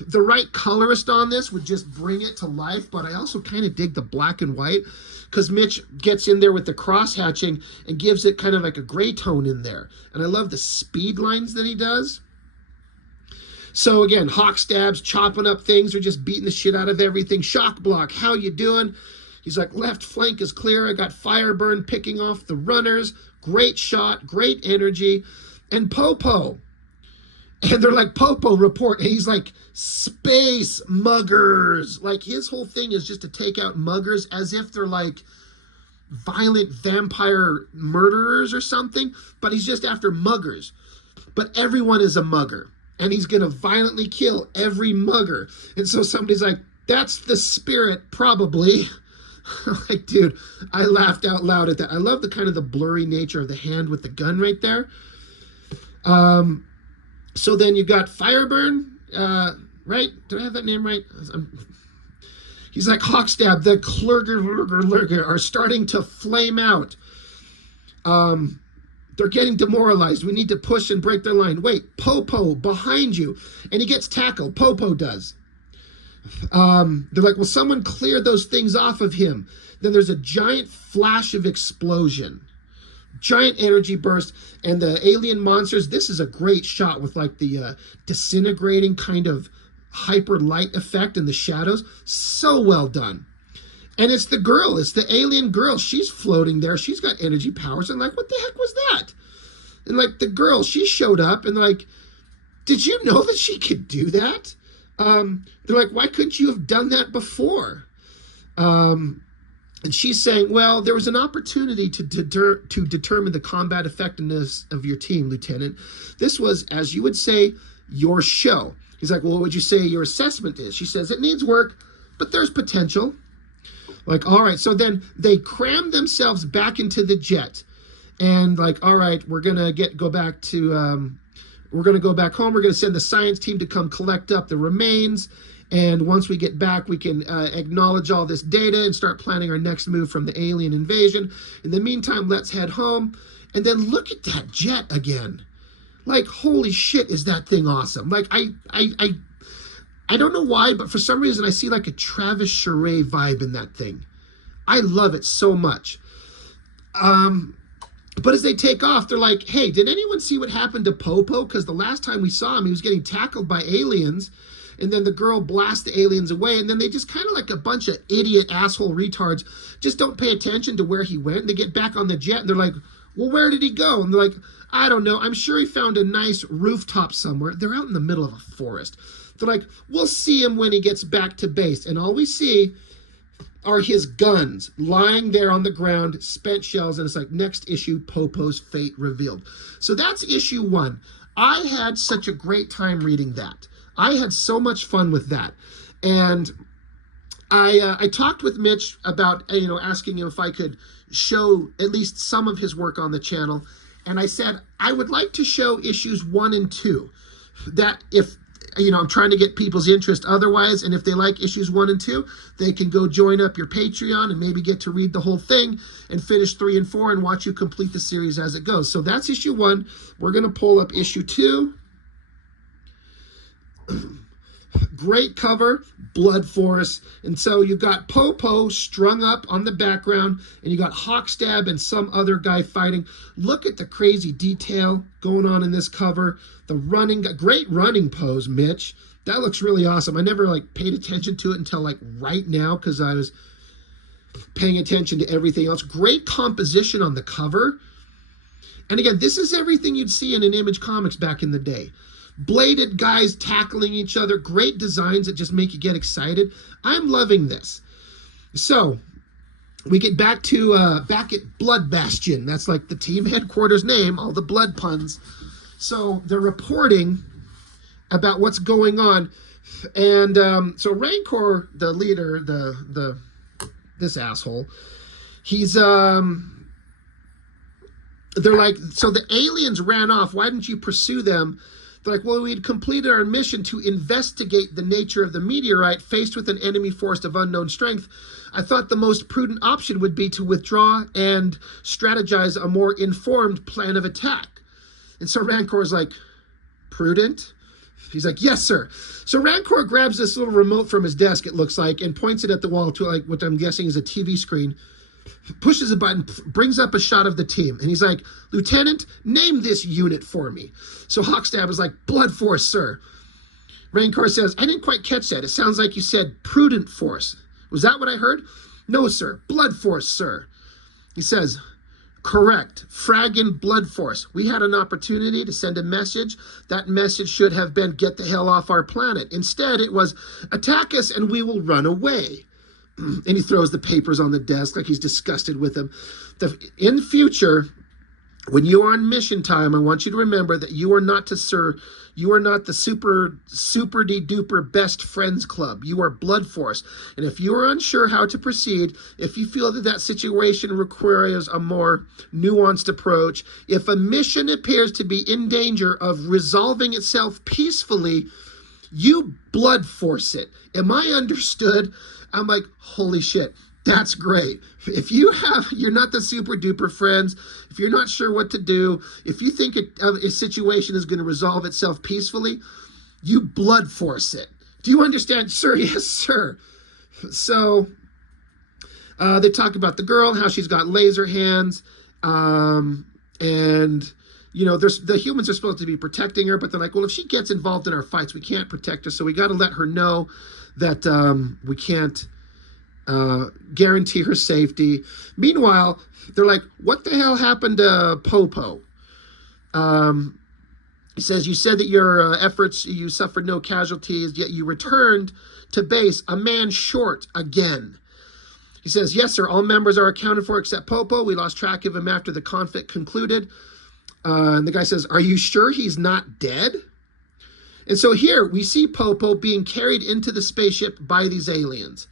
The right colorist on this would just bring it to life, but I also kind of dig the black and white because Mitch gets in there with the cross hatching and gives it kind of like a gray tone in there. And I love the speed lines that he does. So again, hawk stabs, chopping up things, or just beating the shit out of everything. Shock block, how you doing? He's like, left flank is clear. I got Fireburn picking off the runners. Great shot, great energy. And Popo. And they're like, Popo, report. And he's like, space muggers. Like, his whole thing is just to take out muggers as if they're like violent vampire murderers or something. But he's just after muggers. But everyone is a mugger. And he's going to violently kill every mugger. And so somebody's like, that's the spirit, probably. Like, dude, I laughed out loud at that. I love the kind of the blurry nature of the hand with the gun right there. So then you got Fireburn, right? Did I have that name right? He's like, Hawkstab, the Klurger are starting to flame out. They're getting demoralized. We need to push and break their line. Wait, Popo behind you. And he gets tackled. Popo does. They're like, will someone clear those things off of him? Then there's a giant flash of explosion. Giant energy burst, and the alien monsters, this is a great shot with like the disintegrating kind of hyper light effect in the shadows. So well done. And it's the girl, it's the alien girl. She's floating there. She's got energy powers. And like, what the heck was that? And like the girl, she showed up and like, did you know that she could do that? They're like, why couldn't you have done that before? And she's saying, well, there was an opportunity to determine the combat effectiveness of your team, Lieutenant. This was, as you would say, your show. He's like, well, what would you say your assessment is? She says, it needs work, but there's potential. Like, all right. So then they cram themselves back into the jet. And like, all right, we're going to go back home. We're going to send the science team to come collect up the remains. And once we get back, we can acknowledge all this data and start planning our next move from the alien invasion. In the meantime, let's head home. And then look at that jet again. Like, holy shit, is that thing awesome. Like, I don't know why, but for some reason I see like a Travis Charest vibe in that thing. I love it so much. But as they take off, they're like, hey, did anyone see what happened to Popo? Because the last time we saw him, he was getting tackled by aliens. And then the girl blasts the aliens away. And then they just kind of like a bunch of idiot asshole retards just don't pay attention to where he went. And they get back on the jet and they're like, well, where did he go? And they're like, I don't know. I'm sure he found a nice rooftop somewhere. They're out in the middle of a forest. They're like, we'll see him when he gets back to base. And all we see are his guns lying there on the ground, spent shells. And it's like, next issue, Popo's fate revealed. So that's issue 1. I had such a great time reading that. I had so much fun with that. And I talked with Mitch about, asking him if I could show at least some of his work on the channel. And I said, I would like to show issues 1 and 2. That if, I'm trying to get people's interest otherwise. And if they like issues 1 and 2, they can go join up your Patreon and maybe get to read the whole thing and finish 3 and 4 and watch you complete the series as it goes. So that's issue 1. We're going to pull up issue 2. Great cover, Blood Force. And so you've got Popo strung up on the background, and you got Hawkstab and some other guy fighting. Look at the crazy detail going on in this cover. The running, great running pose, Mitch. That looks really awesome. I never paid attention to it until right now because I was paying attention to everything else. Great composition on the cover. And again, this is everything you'd see in an Image Comics back in the day. Bladed guys tackling each other. Great designs that just make you get excited. I'm loving this. So, we get back to back at Blood Bastion. That's like the team headquarters name, all the blood puns. So they're reporting about what's going on. And so Rancor, the leader, this asshole, he's they're like, so the aliens ran off. Why didn't you pursue them? They're like, well, we'd completed our mission to investigate the nature of the meteorite. Faced with an enemy force of unknown strength, I thought the most prudent option would be to withdraw and strategize a more informed plan of attack. And so Rancor's like, prudent? He's like, yes, sir. So Rancor grabs this little remote from his desk, it looks like, and points it at the wall to like what I'm guessing is a TV screen. Pushes a button, brings up a shot of the team, and he's like, Lieutenant, name this unit for me. So Hawkstab is like, Blood Force, sir. Rancor says, I didn't quite catch that. It sounds like you said Prudent Force. Was that what I heard? No, sir. Blood Force, sir. He says, correct. Fraggin' Blood Force. We had an opportunity to send a message. That message should have been, get the hell off our planet. Instead, it was, attack us and we will run away. And he throws the papers on the desk like he's disgusted with them. In future, when you are on mission time, I want you to remember that you are not you are not the super de duper best friends club. You are Blood Force. And if you are unsure how to proceed, if you feel that that situation requires a more nuanced approach, if a mission appears to be in danger of resolving itself peacefully, you Blood Force it. Am I understood? I'm like, holy shit, that's great. If you're not the super duper friends, if you're not sure what to do, if you think a situation is going to resolve itself peacefully, you Blood Force it. Do you understand, sir? Yes, sir. So they talk about the girl, how she's got laser hands, and you know, the humans are supposed to be protecting her, but they're like, well, if she gets involved in our fights, we can't protect her, so we got to let her know that we can't guarantee her safety. Meanwhile, they're like, what the hell happened to Popo? He says, you said that your efforts, you suffered no casualties, yet you returned to base a man short again. He says, yes, sir, all members are accounted for except Popo. We lost track of him after the conflict concluded. And the guy says, are you sure he's not dead? And so here we see Popo being carried into the spaceship by these aliens.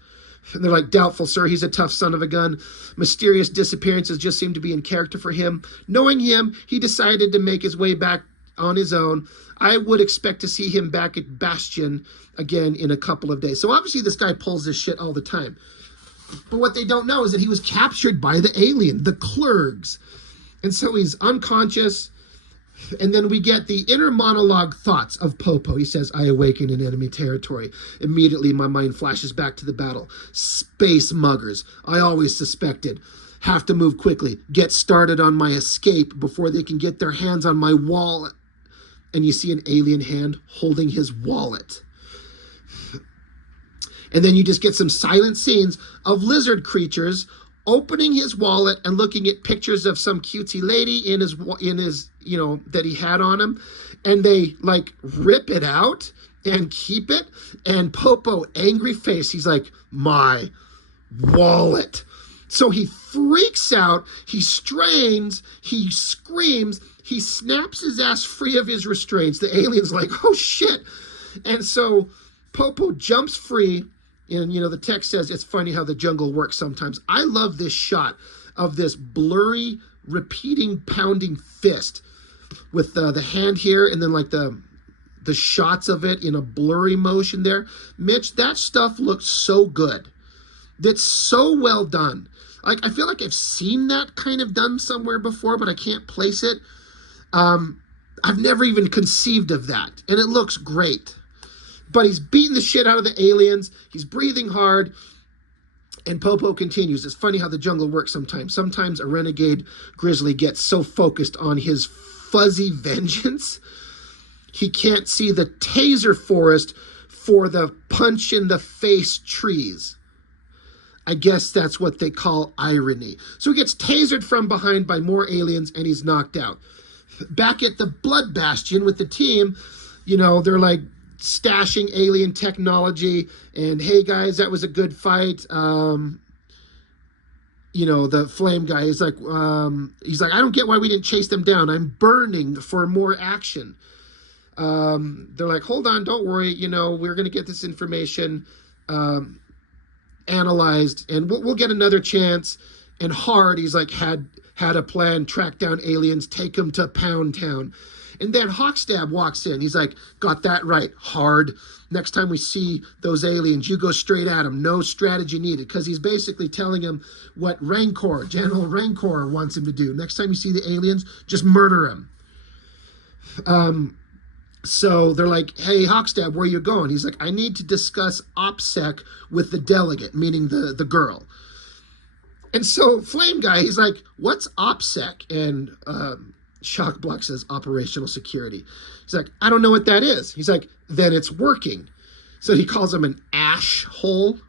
And they're like, doubtful, sir. He's a tough son of a gun. Mysterious disappearances just seem to be in character for him. Knowing him, he decided to make his way back on his own. I would expect to see him back at Bastion again in a couple of days. So obviously this guy pulls this shit all the time. But what they don't know is that he was captured by the alien, the Klurgs. And so he's unconscious. And then we get the inner monologue thoughts of Popo. He says, I awaken in enemy territory. Immediately, my mind flashes back to the battle. Space muggers. I always suspected. Have to move quickly. Get started on my escape before they can get their hands on my wallet. And you see an alien hand holding his wallet. And then you just get some silent scenes of lizard creatures opening his wallet and looking at pictures of some cutesy lady in his, you know, that he had on him. And they like rip it out and keep it. And Popo, angry face, he's like, my wallet. So he freaks out, he strains, he screams, he snaps his ass free of his restraints. The alien's like, oh shit. And so Popo jumps free. And, you know, the text says, it's funny how the jungle works sometimes. I love this shot of this blurry, repeating, pounding fist with the hand here and then like the shots of it in a blurry motion there. Mitch, that stuff looks so good. That's so well done. Like, I feel like I've seen that kind of done somewhere before, but I can't place it. I've never even conceived of that. And it looks great. But he's beating the shit out of the aliens. He's breathing hard. And Popo continues. It's funny how the jungle works sometimes. Sometimes a renegade grizzly gets so focused on his fuzzy vengeance, he can't see the taser forest for the punch-in-the-face trees. I guess that's what they call irony. So he gets tasered from behind by more aliens, and he's knocked out. Back at the Blood Bastion with the team, you know, they're like, stashing alien technology, and hey guys, that was a good fight. the flame guy is like, I don't get why we didn't chase them down. I'm burning for more action. They're like, hold on, don't worry. We're going to get this information analyzed, and we'll get another chance. And Hard, he's like, had a plan, track down aliens, take them to Pound Town. And then Hawkstab walks in. He's like, got that right, Hard. Next time we see those aliens, you go straight at them. No strategy needed. Because he's basically telling him what General Rancor wants him to do. Next time you see the aliens, just murder him. So they're like, hey, Hawkstab, where you going? He's like, I need to discuss OPSEC with the delegate, meaning the girl. And so Flame Guy, he's like, what's OPSEC? And Shock Block says, operational security. He's like, I don't know what that is. He's like, then it's working. So he calls him an ash hole.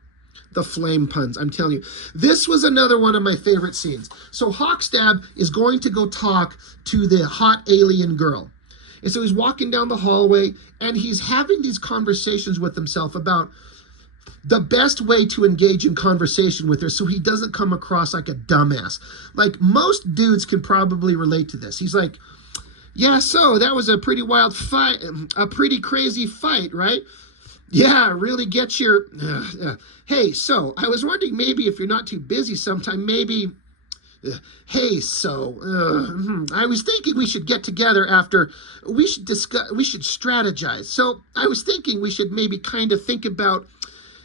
The flame puns, I'm telling you. This was another one of my favorite scenes. So Hawkstab is going to go talk to the hot alien girl. And so he's walking down the hallway, and he's having these conversations with himself about the best way to engage in conversation with her so he doesn't come across like a dumbass. Like, most dudes can probably relate to this. He's like, yeah, so that was a pretty wild fight, a pretty crazy fight, right? Yeah, really gets your... Hey, so I was wondering maybe if you're not too busy sometime, maybe... Hey, so I was thinking we should get together after we should strategize. So I was thinking we should maybe kind of think about,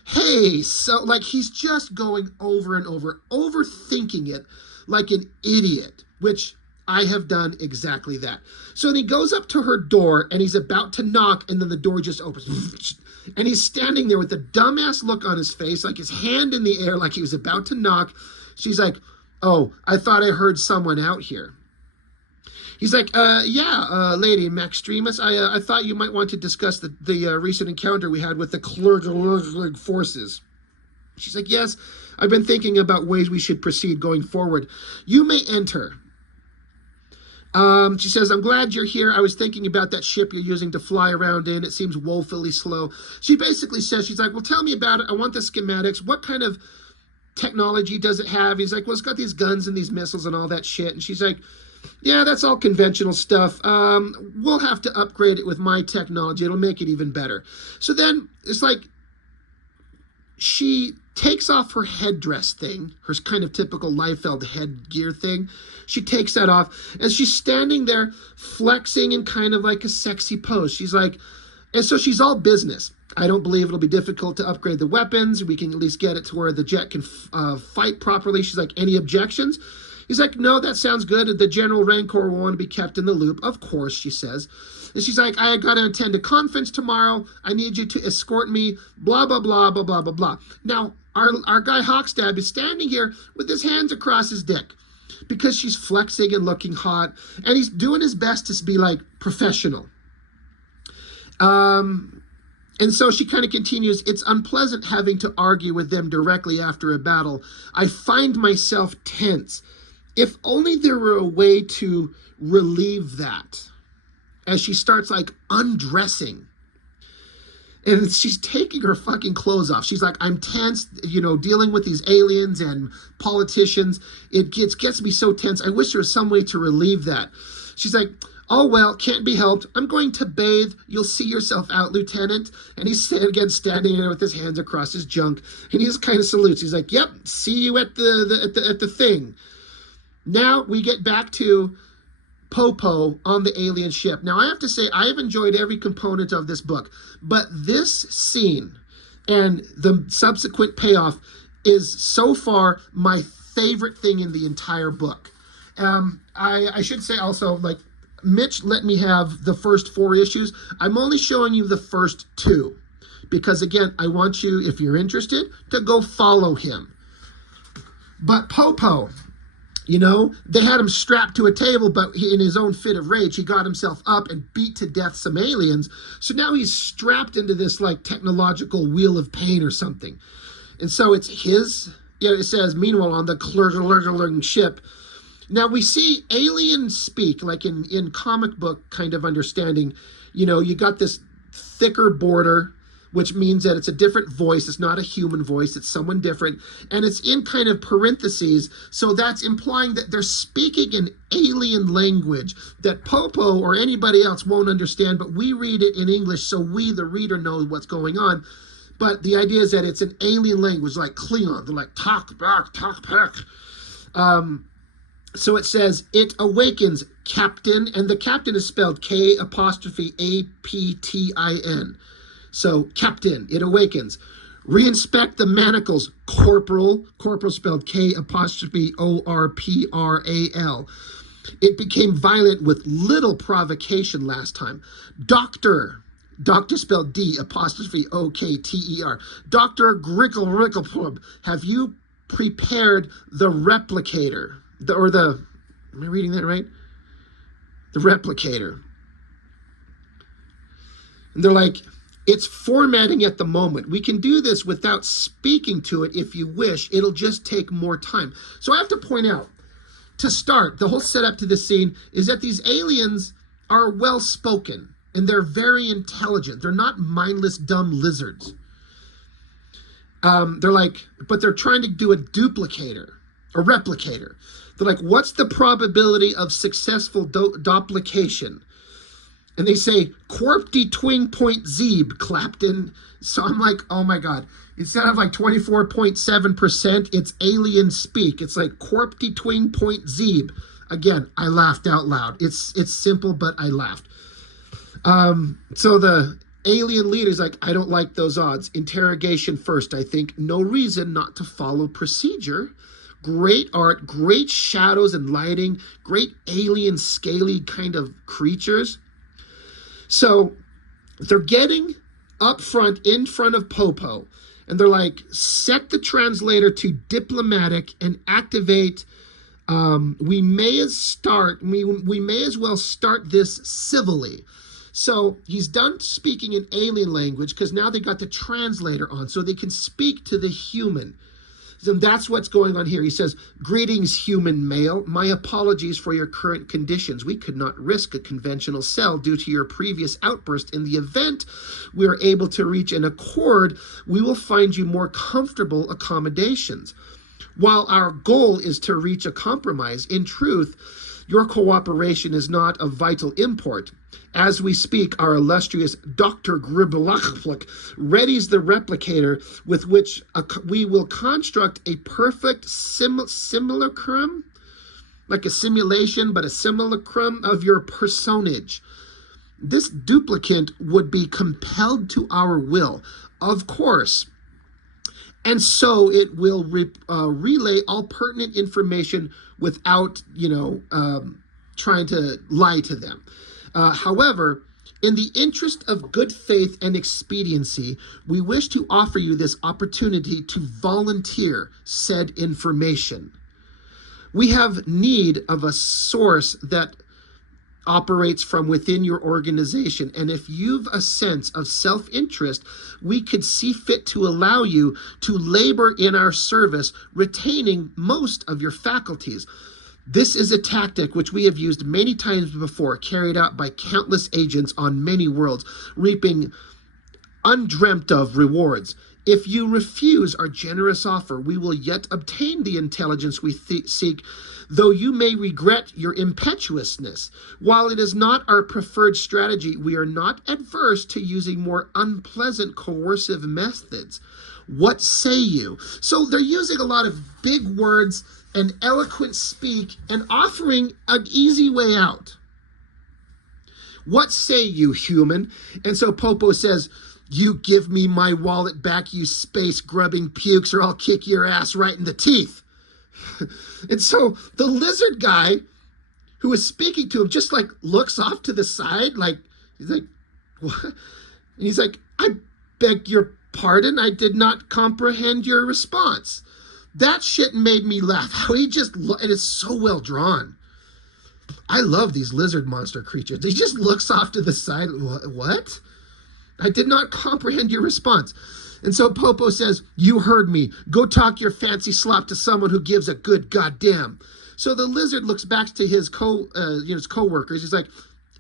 hey, so like he's just going over and over, overthinking it like an idiot, which I have done exactly that. So then he goes up to her door and he's about to knock, and then the door just opens. And he's standing there with a dumbass look on his face, like his hand in the air, like he was about to knock. She's like, oh, I thought I heard someone out here. He's like, lady, Maxtremus, I thought you might want to discuss the recent encounter we had with the clerk forces. She's like, yes, I've been thinking about ways we should proceed going forward. You may enter. She says, I'm glad you're here. I was thinking about that ship you're using to fly around in. It seems woefully slow. She basically says, she's like, well, tell me about it. I want the schematics. What kind of technology does it have? He's like, well, it's got these guns and these missiles and all that shit. And she's like, yeah, that's all conventional stuff. We'll have to upgrade it with my technology. It'll make it even better. So then it's like she takes off her headdress thing, her kind of typical Liefeld headgear thing. She takes that off and she's standing there flexing in kind of like a sexy pose. She's like, and so she's all business. I don't believe it'll be difficult to upgrade the weapons. We can at least get it to where the jet can fight properly. She's like, any objections? He's like, no, that sounds good. The General Rancor will want to be kept in the loop. Of course, she says. And she's like, I got to attend a conference tomorrow. I need you to escort me, blah, blah, blah, blah, blah, blah, blah. Now, our guy Hawkstab is standing here with his hands across his dick because she's flexing and looking hot. And he's doing his best to be, like, professional. And so she kind of continues, it's unpleasant having to argue with them directly after a battle. I find myself tense. If only there were a way to relieve that. As she starts like undressing. And she's taking her fucking clothes off. She's like, I'm tense, dealing with these aliens and politicians. It gets me so tense. I wish there was some way to relieve that. She's like, oh, well, can't be helped. I'm going to bathe. You'll see yourself out, Lieutenant. And he's again standing there with his hands across his junk. And he just kind of salutes. He's like, yep, see you at the thing. Now we get back to Popo on the alien ship. Now, I have to say, I have enjoyed every component of this book. But this scene and the subsequent payoff is so far my favorite thing in the entire book. I should say also, like, Mitch let me have the first 4 issues. I'm only showing you the first 2 because, again, I want you, if you're interested, to go follow him. But Popo, they had him strapped to a table, but in his own fit of rage, he got himself up and beat to death some aliens. So now he's strapped into this, like, technological wheel of pain or something. And so it's his, it says, meanwhile, on the clerk ship, now, we see aliens speak, like in comic book kind of understanding. You got this thicker border, which means that it's a different voice. It's not a human voice. It's someone different. And it's in kind of parentheses. So that's implying that they're speaking an alien language that Popo or anybody else won't understand, but we read it in English so we, the reader, know what's going on. But the idea is that it's an alien language, like Cleon. They're like, talk back, talk back. So it says, it awakens, captain, and the captain is spelled K''APTIN. So, captain, it awakens. Reinspect the manacles, corporal spelled K'Orpral. It became violent with little provocation last time. Doctor spelled D''OKTER. Dr. Grickle, have you prepared the replicator? Am I reading that right? The replicator. And they're like, it's formatting at the moment. We can do this without speaking to it if you wish. It'll just take more time. So I have to point out, to start, the whole setup to this scene is that these aliens are well-spoken and they're very intelligent. They're not mindless, dumb lizards. They're like, but they're trying to do a duplicator, a replicator. They're like, what's the probability of successful duplication? And they say, Quarpty twing point zeeb, Clapton. So I'm like, oh my God. Instead of like 24.7%, it's alien speak. It's like Quarpty twing point zeeb. Again, I laughed out loud. It's simple, but I laughed. So the alien leader's like, I don't like those odds. Interrogation first, I think. No reason not to follow procedure. Great art, great shadows and lighting, great alien scaly kind of creatures. So they're getting up front, in front of Popo, and they're like, set the translator to diplomatic and activate. We may as well start this civilly. So he's done speaking in alien language because now they got the translator on so they can speak to the human. So that's what's going on here. He says, greetings, human male. My apologies for your current conditions. We could not risk a conventional cell due to your previous outburst. In the event we are able to reach an accord, we will find you more comfortable accommodations. While our goal is to reach a compromise, in truth, your cooperation is not of vital import. As we speak, our illustrious Dr. Gribbelachflick readies the replicator with which we will construct a perfect simulacrum, like a simulation, but a simulacrum of your personage. This duplicate would be compelled to our will, of course, and so it will relay all pertinent information without, trying to lie to them. However, in the interest of good faith and expediency, we wish to offer you this opportunity to volunteer said information. We have need of a source that operates from within your organization, and if you've a sense of self-interest, we could see fit to allow you to labor in our service, retaining most of your faculties. This is a tactic which we have used many times before, carried out by countless agents on many worlds, reaping undreamt of rewards. If you refuse our generous offer, we will yet obtain the intelligence we seek, though you may regret your impetuousness. While it is not our preferred strategy, we are not adverse to using more unpleasant coercive methods. What say you? So they're using a lot of big words and eloquent speak and offering an easy way out. What say you, human? And so Popo says, you give me my wallet back, you space-grubbing pukes, or I'll kick your ass right in the teeth. And so the lizard guy who is speaking to him just like looks off to the side, like, he's like, what? And he's like, I beg your pardon, I did not comprehend your response. That shit made me laugh. How he just, it is so well drawn. I love these lizard monster creatures. He just looks off to the side. What? I did not comprehend your response. And so Popo says, you heard me. Go talk your fancy slop to someone who gives a good goddamn. So the lizard looks back to his his co-workers. He's like,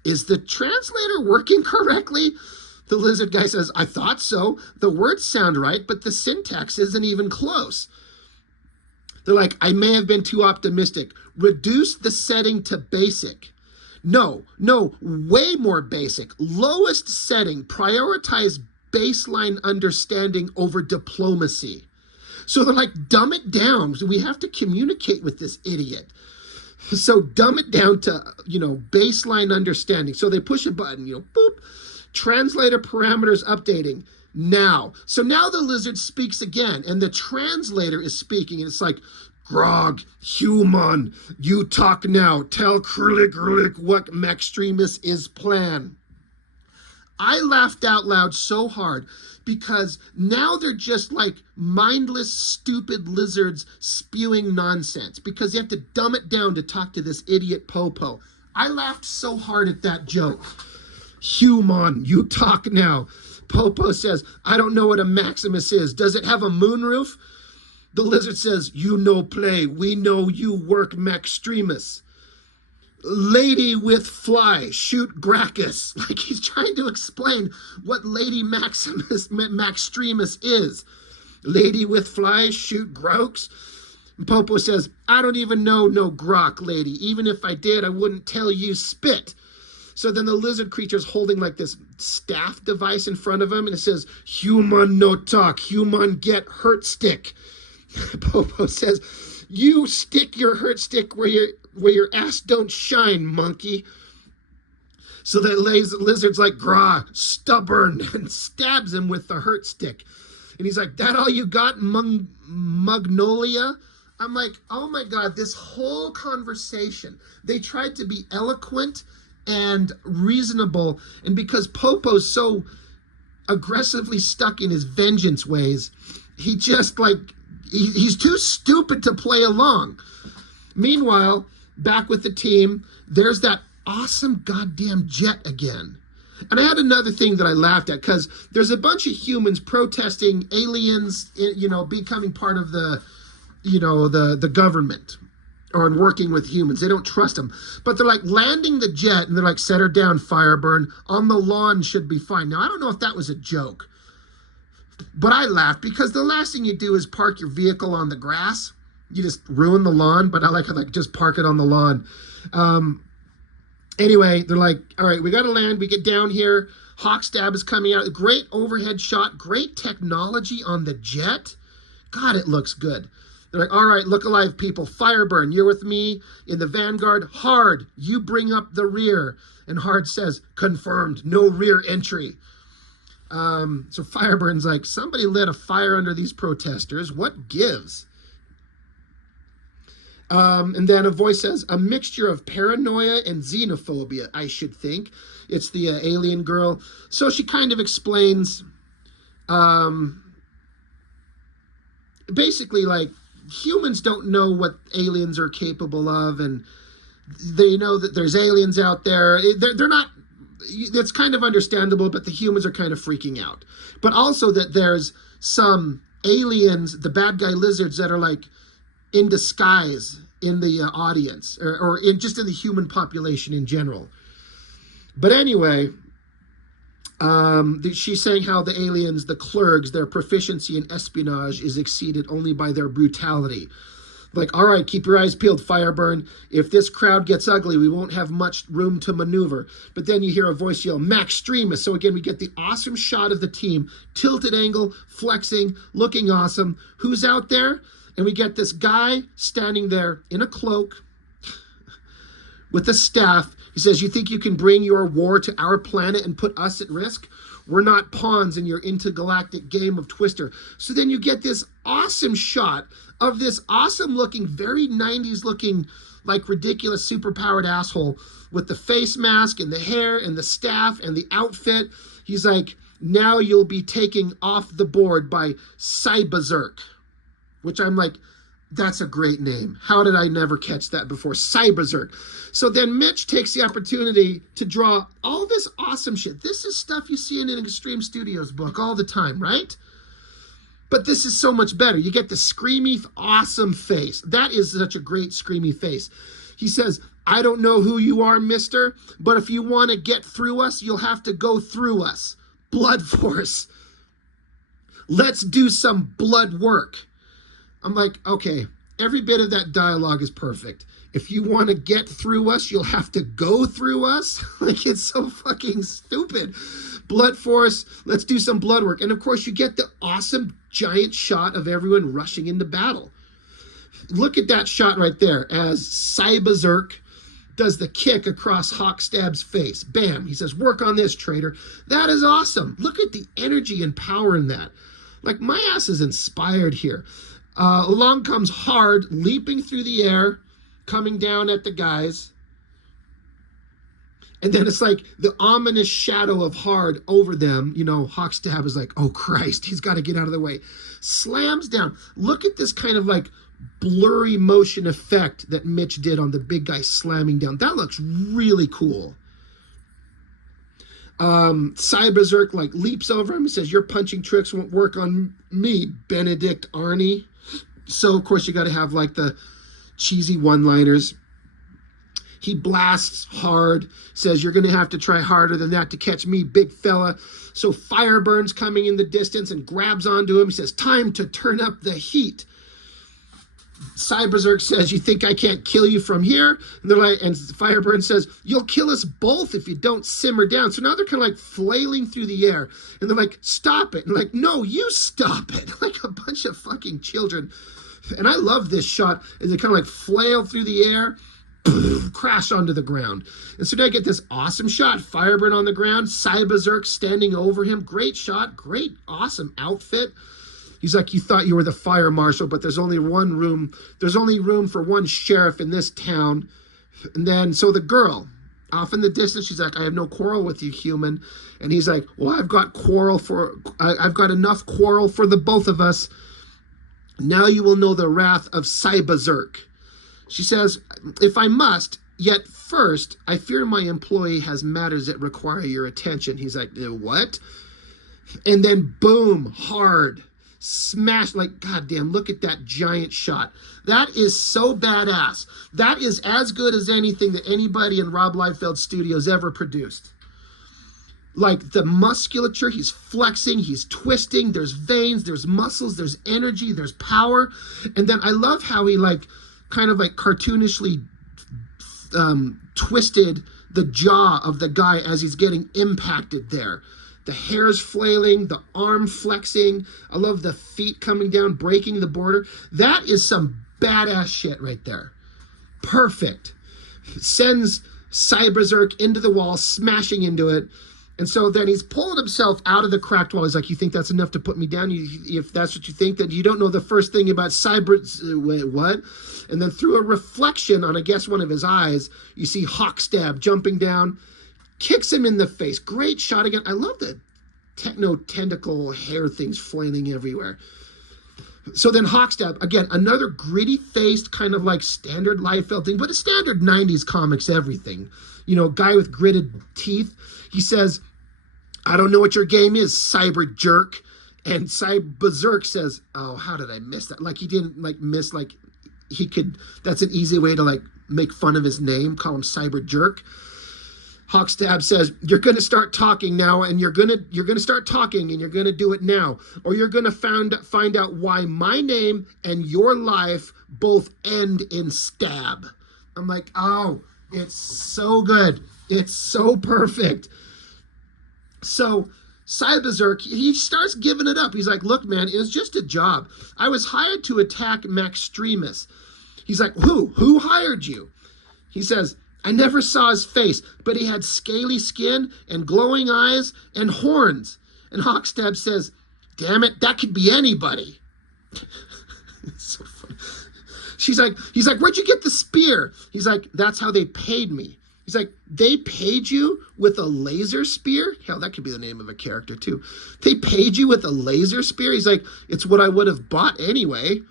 is the translator working correctly? The lizard guy says, I thought so. The words sound right, but the syntax isn't even close. They're like, I may have been too optimistic. Reduce the setting to basic. No, way more basic. Lowest setting. Prioritize baseline understanding over diplomacy. So they're like, dumb it down. So we have to communicate with this idiot. So dumb it down to, baseline understanding. So they push a button, boop. Translator parameters updating now. So now the lizard speaks again, and the translator is speaking, and it's like, Grog, human, you talk now. Tell Krlik what Maxtremus is plan. I laughed out loud so hard because now they're just like mindless, stupid lizards spewing nonsense because you have to dumb it down to talk to this idiot Popo. I laughed so hard at that joke. Human, you talk now. Popo says, I don't know what a Maximus is. Does it have a moonroof? The lizard says, you know play. We know you work Maxtremus. Lady with fly, shoot Gracchus. Like he's trying to explain what Lady Maxtremus is. Lady with fly, shoot Grox. Popo says, I don't even know no grok, lady. Even if I did, I wouldn't tell you spit. So then the lizard creature's holding like this staff device in front of him, and it says, human no talk, human get hurt stick. Popo says, you stick your hurt stick where your ass don't shine, monkey. So that lizard's like, grah, stubborn, and stabs him with the hurt stick. And he's like, that all you got, Magnolia? I'm like, oh my God, this whole conversation, they tried to be eloquent and reasonable, and because Popo's so aggressively stuck in his vengeance ways, he just like, he's too stupid to play along. Meanwhile, back with the team, there's that awesome goddamn jet again. And I had another thing that I laughed at, because there's a bunch of humans protesting aliens, becoming part of the, the government, or working with humans. They don't trust them. But they're like landing the jet, and they're like, set her down, Fireburn. On the lawn should be fine. Now, I don't know if that was a joke, but I laughed because the last thing you do is park your vehicle on the grass. You just ruin the lawn, but I like just park it on the lawn. Anyway, they're like, all right, we got to land. We get down here. Hawkstab is coming out. Great overhead shot. Great technology on the jet. God, it looks good. They're like, all right, look alive, people. Fireburn, you're with me in the vanguard. Hard, you bring up the rear. And Hard says, confirmed, no rear entry. So Fireburn's like, somebody lit a fire under these protesters. What gives? And then a voice says, a mixture of paranoia and xenophobia, I should think. It's the alien girl. So she kind of explains, basically, like, humans don't know what aliens are capable of, and they know that there's aliens out there. They're not, it's kind of understandable, but the humans are kind of freaking out. But also that there's some aliens, the bad guy lizards, that are like in disguise in the audience, or just in the human population in general. But anyway, she's saying how the aliens, the clerks, their proficiency in espionage is exceeded only by their brutality. Like, all right, keep your eyes peeled, Fireburn. If this crowd gets ugly, we won't have much room to maneuver. But then you hear a voice yell, Maxtremus. So again, we get the awesome shot of the team, tilted angle, flexing, looking awesome. Who's out there? And we get this guy standing there in a cloak with a staff. He says, you think you can bring your war to our planet and put us at risk? We're not pawns in your intergalactic game of Twister. So then you get this awesome shot of this awesome looking, very 90s looking, like ridiculous superpowered asshole with the face mask and the hair and the staff and the outfit. He's like, now you'll be taking off the board by Cyberberserk, which I'm like, that's a great name. How did I never catch that before? Cyberberserk. So then Mitch takes the opportunity to draw all this awesome shit. This is stuff you see in an Extreme Studios book all the time, right? But this is so much better. You get the screamy, awesome face. That is such a great screamy face. He says, I don't know who you are, mister, but if you want to get through us, you'll have to go through us. blood force. Let's do some blood work. I'm like, okay, every bit of that dialogue is perfect. If you want to get through us, you'll have to go through us. Like, it's so fucking stupid. Blood force, let's do some blood work. And of course, you get the awesome giant shot of everyone rushing into battle. Look at that shot right there as Cyberberserk does the kick across Hawkstab's face. Bam. He says, work on this, traitor. That is awesome. Look at the energy and power in that. Like, my ass is inspired here. Along comes Hard, leaping through the air, coming down at the guys. And then it's like the ominous shadow of Hard over them. You know, Hawkstab is like, oh, Christ, he's got to get out of the way. Slams down. Look at this kind of like blurry motion effect that Mitch did on the big guy slamming down. That looks really cool. Cyberberserk like leaps over him and says, your punching tricks won't work on me, Benedict Arnie. So, of course, you got to have like the cheesy one-liners. He blasts Hard, says, you're going to have to try harder than that to catch me, big fella. So Fireburn's coming in the distance and grabs onto him. He says, time to turn up the heat. Cyberberserk says, you think I can't kill you from here? And they're like, and Fireburn says, you'll kill us both if you don't simmer down. So now they're kind of like flailing through the air. And they're like, stop it. And like, no, you stop it. Like a bunch of fucking children. And I love this shot as they kind of like flail through the air, crash onto the ground. And so now I get this awesome shot. Fireburn on the ground, Cyberberserk standing over him. Great shot, great, awesome outfit. He's like, you thought you were the fire marshal, but there's only room for one sheriff in this town. And then, so the girl, off in the distance, she's like, I have no quarrel with you, human. And he's like, well, I've got enough quarrel for the both of us. Now you will know the wrath of Cyberberserk. She says, if I must, yet first, I fear my employee has matters that require your attention. He's like, what? And then boom, Hard. Smash, like, goddamn, look at that giant shot. That is so badass. That is as good as anything that anybody in Rob Liefeld Studios ever produced. Like, the musculature, he's flexing, he's twisting, there's veins, there's muscles, there's energy, there's power. And then I love how he, like, kind of like cartoonishly twisted the jaw of the guy as he's getting impacted there. The hair's flailing, the arm flexing. I love the feet coming down, breaking the border. That is some badass shit right there. Perfect. Sends Cyberberserk into the wall, smashing into it. And so then he's pulling himself out of the cracked wall. He's like, you think that's enough to put me down? If that's what you think, then you don't know the first thing about wait, what? And then through a reflection on, I guess, one of his eyes, you see Hawkstab jumping down, kicks him in the face. Great shot again. I love the techno-tentacle hair things flailing everywhere. So then Hawkstab, again, another gritty-faced kind of like standard Liefeld thing, but a standard 90s comics everything. You know, guy with gritted teeth. He says, I don't know what your game is, cyber jerk. And Cyberberserk says, oh, how did I miss that? Like, he didn't like miss, like, he could, that's an easy way to like make fun of his name, call him cyber jerk. Hawkstab says, you're going to start talking now, and you're going to start talking, and you're going to do it now, or you're going to find out why my name and your life both end in stab. I'm like, oh, it's so good. It's so perfect. So Cyberberserk, he starts giving it up. He's like, look, man, it was just a job. I was hired to attack Maxtremus. He's like, who hired you? He says, I never saw his face, but he had scaly skin and glowing eyes and horns. And Hawkstab says, damn it, that could be anybody. It's so funny. He's like, where'd you get the spear? He's like, that's how they paid me. He's like, they paid you with a laser spear? Hell, that could be the name of a character too. They paid you with a laser spear? He's like, it's what I would have bought anyway.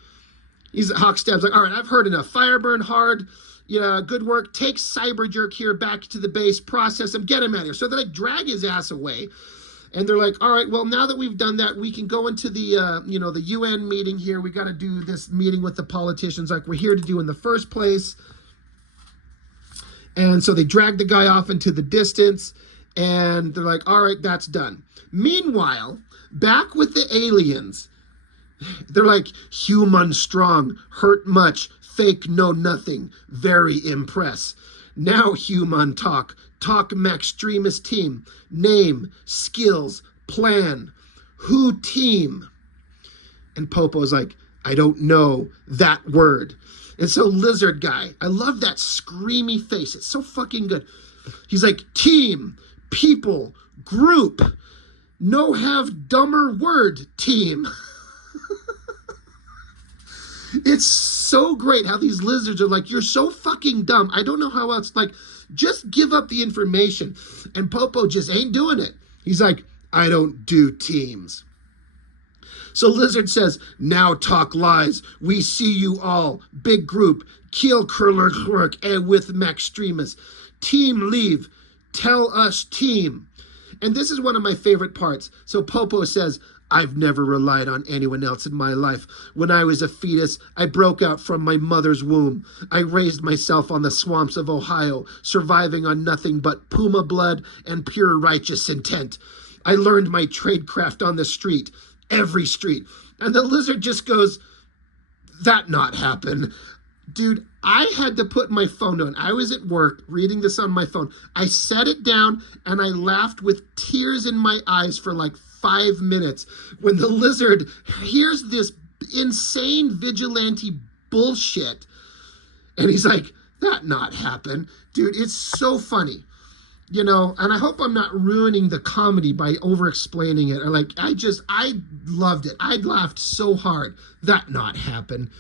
Hawkstab's like, all right, I've heard enough. Fireburn, Hard. Yeah, good work. Take Cyberberserk here back to the base, process him, get him out of here. So they like drag his ass away. And they're like, all right, well, now that we've done that, we can go into the, the UN meeting here. We got to do this meeting with the politicians like we're here to do in the first place. And so they drag the guy off into the distance. And they're like, all right, that's done. Meanwhile, back with the aliens, they're like, human strong, hurt much, fake know nothing, very impress. Now human talk Maxtremus team, name, skills, plan, who team? And Popo's like, I don't know that word. And so Lizard Guy, I love that screamy face. It's so fucking good. He's like, team, people, group, no have dumber word, team. It's so great how these lizards are like, you're so fucking dumb. I don't know how else, like, just give up the information. And Popo just ain't doing it. He's like, I don't do teams. So Lizard says, now talk lies. We see you all. Big group. Kill Curler Clerk and with Maxtremus. Team leave. Tell us team. And this is one of my favorite parts. So Popo says, I've never relied on anyone else in my life. When I was a fetus, I broke out from my mother's womb. I raised myself on the swamps of Ohio, surviving on nothing but puma blood and pure righteous intent. I learned my tradecraft on the street, every street. And the lizard just goes, that not happen. Dude, I had to put my phone down. I was at work reading this on my phone. I set it down and I laughed with tears in my eyes for like 5 minutes when the lizard hears this insane vigilante bullshit. And he's like, that not happen. Dude, it's so funny. You know, and I hope I'm not ruining the comedy by over-explaining it. I loved it. I laughed so hard. That not happen.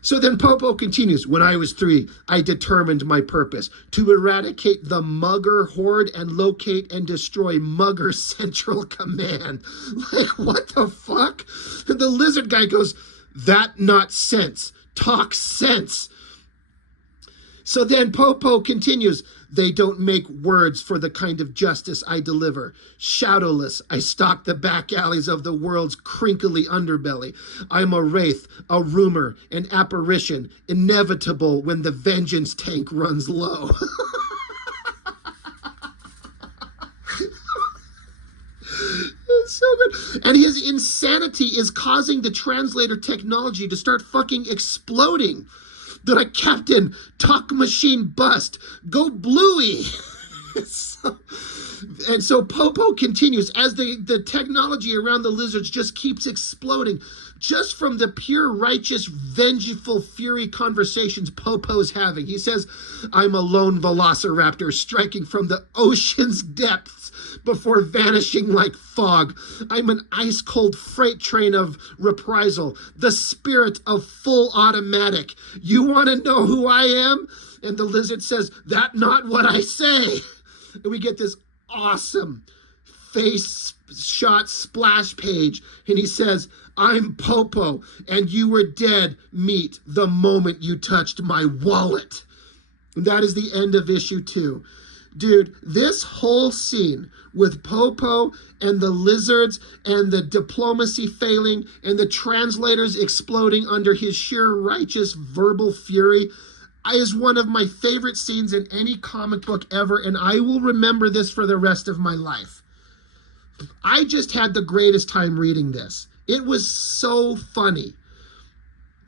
So then Popo continues, when I was 3, I determined my purpose, to eradicate the Mugger horde and locate and destroy Mugger Central Command. Like, what the fuck? And the lizard guy goes, that not sense. Talk sense. So then Popo continues, they don't make words for the kind of justice I deliver. Shadowless, I stalk the back alleys of the world's crinkly underbelly. I'm a wraith, a rumor, an apparition, inevitable when the vengeance tank runs low. It's so good. And his insanity is causing the translator technology to start fucking exploding. They're like, Captain, talk machine bust. Go Bluey. And so Popo continues as the technology around the lizards just keeps exploding. Just from the pure righteous, vengeful fury conversations Popo's having. He says, I'm a lone velociraptor striking from the ocean's depths before vanishing like fog. I'm an ice-cold freight train of reprisal, the spirit of full automatic. You want to know who I am? And the lizard says, that not what I say. And we get this awesome face shot splash page. And he says, I'm Popo, and you were dead meat the moment you touched my wallet. And that is the end of issue 2. Dude, this whole scene with Popo and the lizards and the diplomacy failing and the translators exploding under his sheer righteous verbal fury is one of my favorite scenes in any comic book ever, and I will remember this for the rest of my life. I just had the greatest time reading this. It was so funny.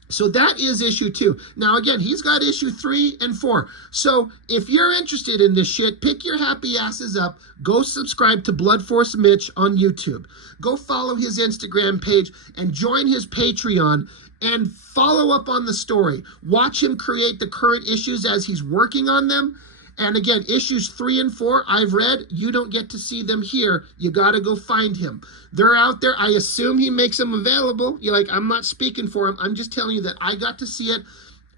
So that is issue 2. Now, again, he's got issue 3 and 4. So if you're interested in this shit, pick your happy asses up. Go subscribe to BLOODFORCE Mitch on YouTube. Go follow his Instagram page and join his Patreon and follow up on the story. Watch him create the current issues as he's working on them. And again, issues 3 and 4, I've read. You don't get to see them here. You got to go find him. They're out there. I assume he makes them available. You're like, I'm not speaking for him. I'm just telling you that I got to see it.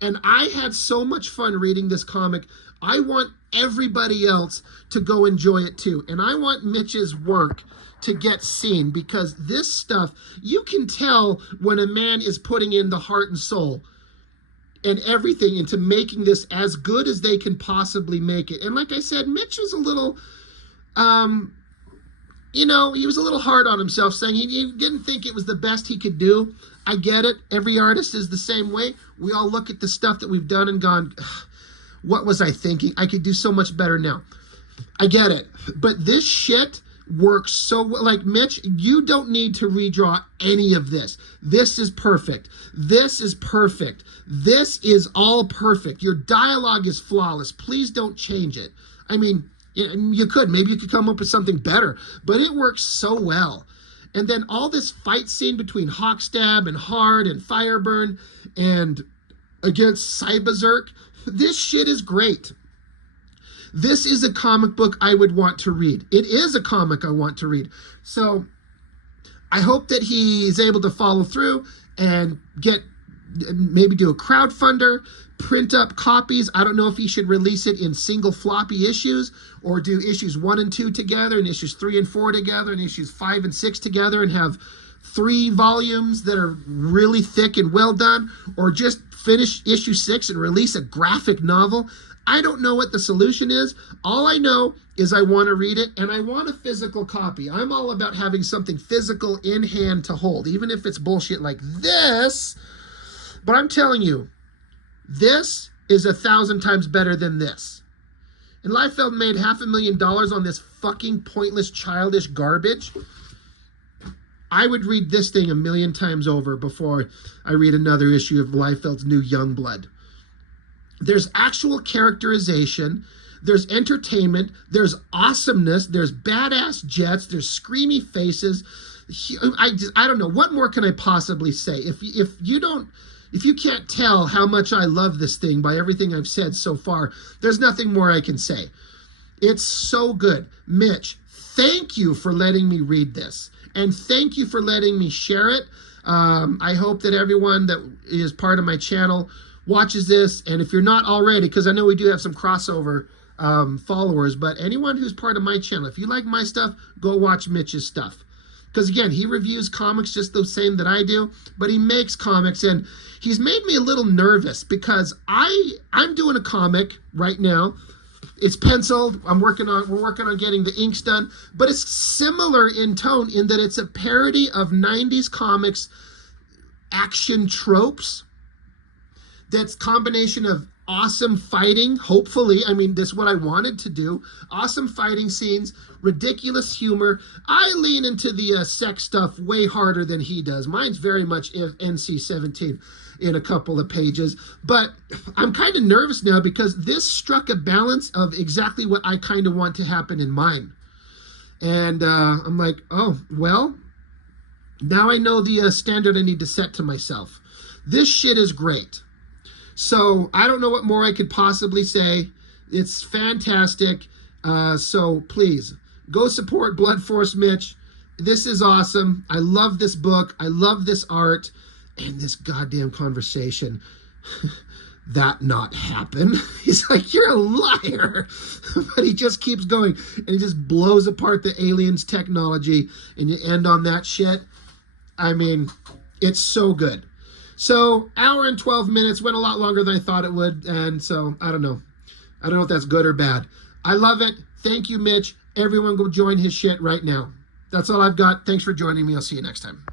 And I had so much fun reading this comic. I want everybody else to go enjoy it too. And I want Mitch's work to get seen, because this stuff, you can tell when a man is putting in the heart and soul and everything into making this as good as they can possibly make it. And like I said, Mitch was a little, he was a little hard on himself, saying he didn't think it was the best he could do. I get it. Every artist is the same way. We all look at the stuff that we've done and gone, what was I thinking? I could do so much better now. I get it. But this shit works so well. Like, Mitch, you don't need to redraw any of this. This is perfect. This is perfect. This is all perfect. Your dialogue is flawless. Please don't change it. I mean, you could. Maybe you could come up with something better. But it works so well. And then all this fight scene between Hawkstab and Hard and Fireburn and against Cyberberserk, this shit is great. This is a comic book I would want to read. It is a comic I want to read. So I hope that he's able to follow through and maybe do a crowdfunder, print up copies. I don't know if he should release it in single floppy issues or do issues 1 and 2 together and issues 3 and 4 together and issues 5 and 6 together and have 3 volumes that are really thick and well done, or just finish issue 6 and release a graphic novel. I don't know what the solution is. All I know is I want to read it, and I want a physical copy. I'm all about having something physical in hand to hold, even if it's bullshit like this. But I'm telling you, this is 1,000 times better than this. And Liefeld made $500,000 on this fucking pointless, childish garbage. I would read this thing 1,000,000 times over before I read another issue of Liefeld's new Youngblood. There's actual characterization, there's entertainment, there's awesomeness, there's badass jets, there's screamy faces. I don't know, what more can I possibly say? If you can't tell how much I love this thing by everything I've said so far, there's nothing more I can say. It's so good. Mitch, thank you for letting me read this. And thank you for letting me share it. I hope that everyone that is part of my channel watches this. And if you're not already, because I know we do have some crossover followers, but anyone who's part of my channel, if you like my stuff, go watch Mitch's stuff. Because again, he reviews comics just the same that I do, but he makes comics, and he's made me a little nervous because I'm doing a comic right now. It's penciled. We're working on getting the inks done, but it's similar in tone in that it's a parody of 90s comics action tropes. That's combination of awesome fighting, hopefully. I mean, that's what I wanted to do. Awesome fighting scenes, ridiculous humor. I lean into the sex stuff way harder than he does. Mine's very much NC-17 in a couple of pages. But I'm kind of nervous now because this struck a balance of exactly what I kind of want to happen in mine. And I'm like, oh, well, now I know the standard I need to set to myself. This shit is great. So I don't know what more I could possibly say. It's fantastic. So please go support Blood Force Mitch. This is awesome. I love this book. I love this art and this goddamn conversation. That not happen. He's like, you're a liar. But he just keeps going and he just blows apart the aliens' technology and you end on that shit. I mean, it's so good. So, hour and 12 minutes, went a lot longer than I thought it would, and so, I don't know. I don't know if that's good or bad. I love it. Thank you, Mitch. Everyone go join his shit right now. That's all I've got. Thanks for joining me. I'll see you next time.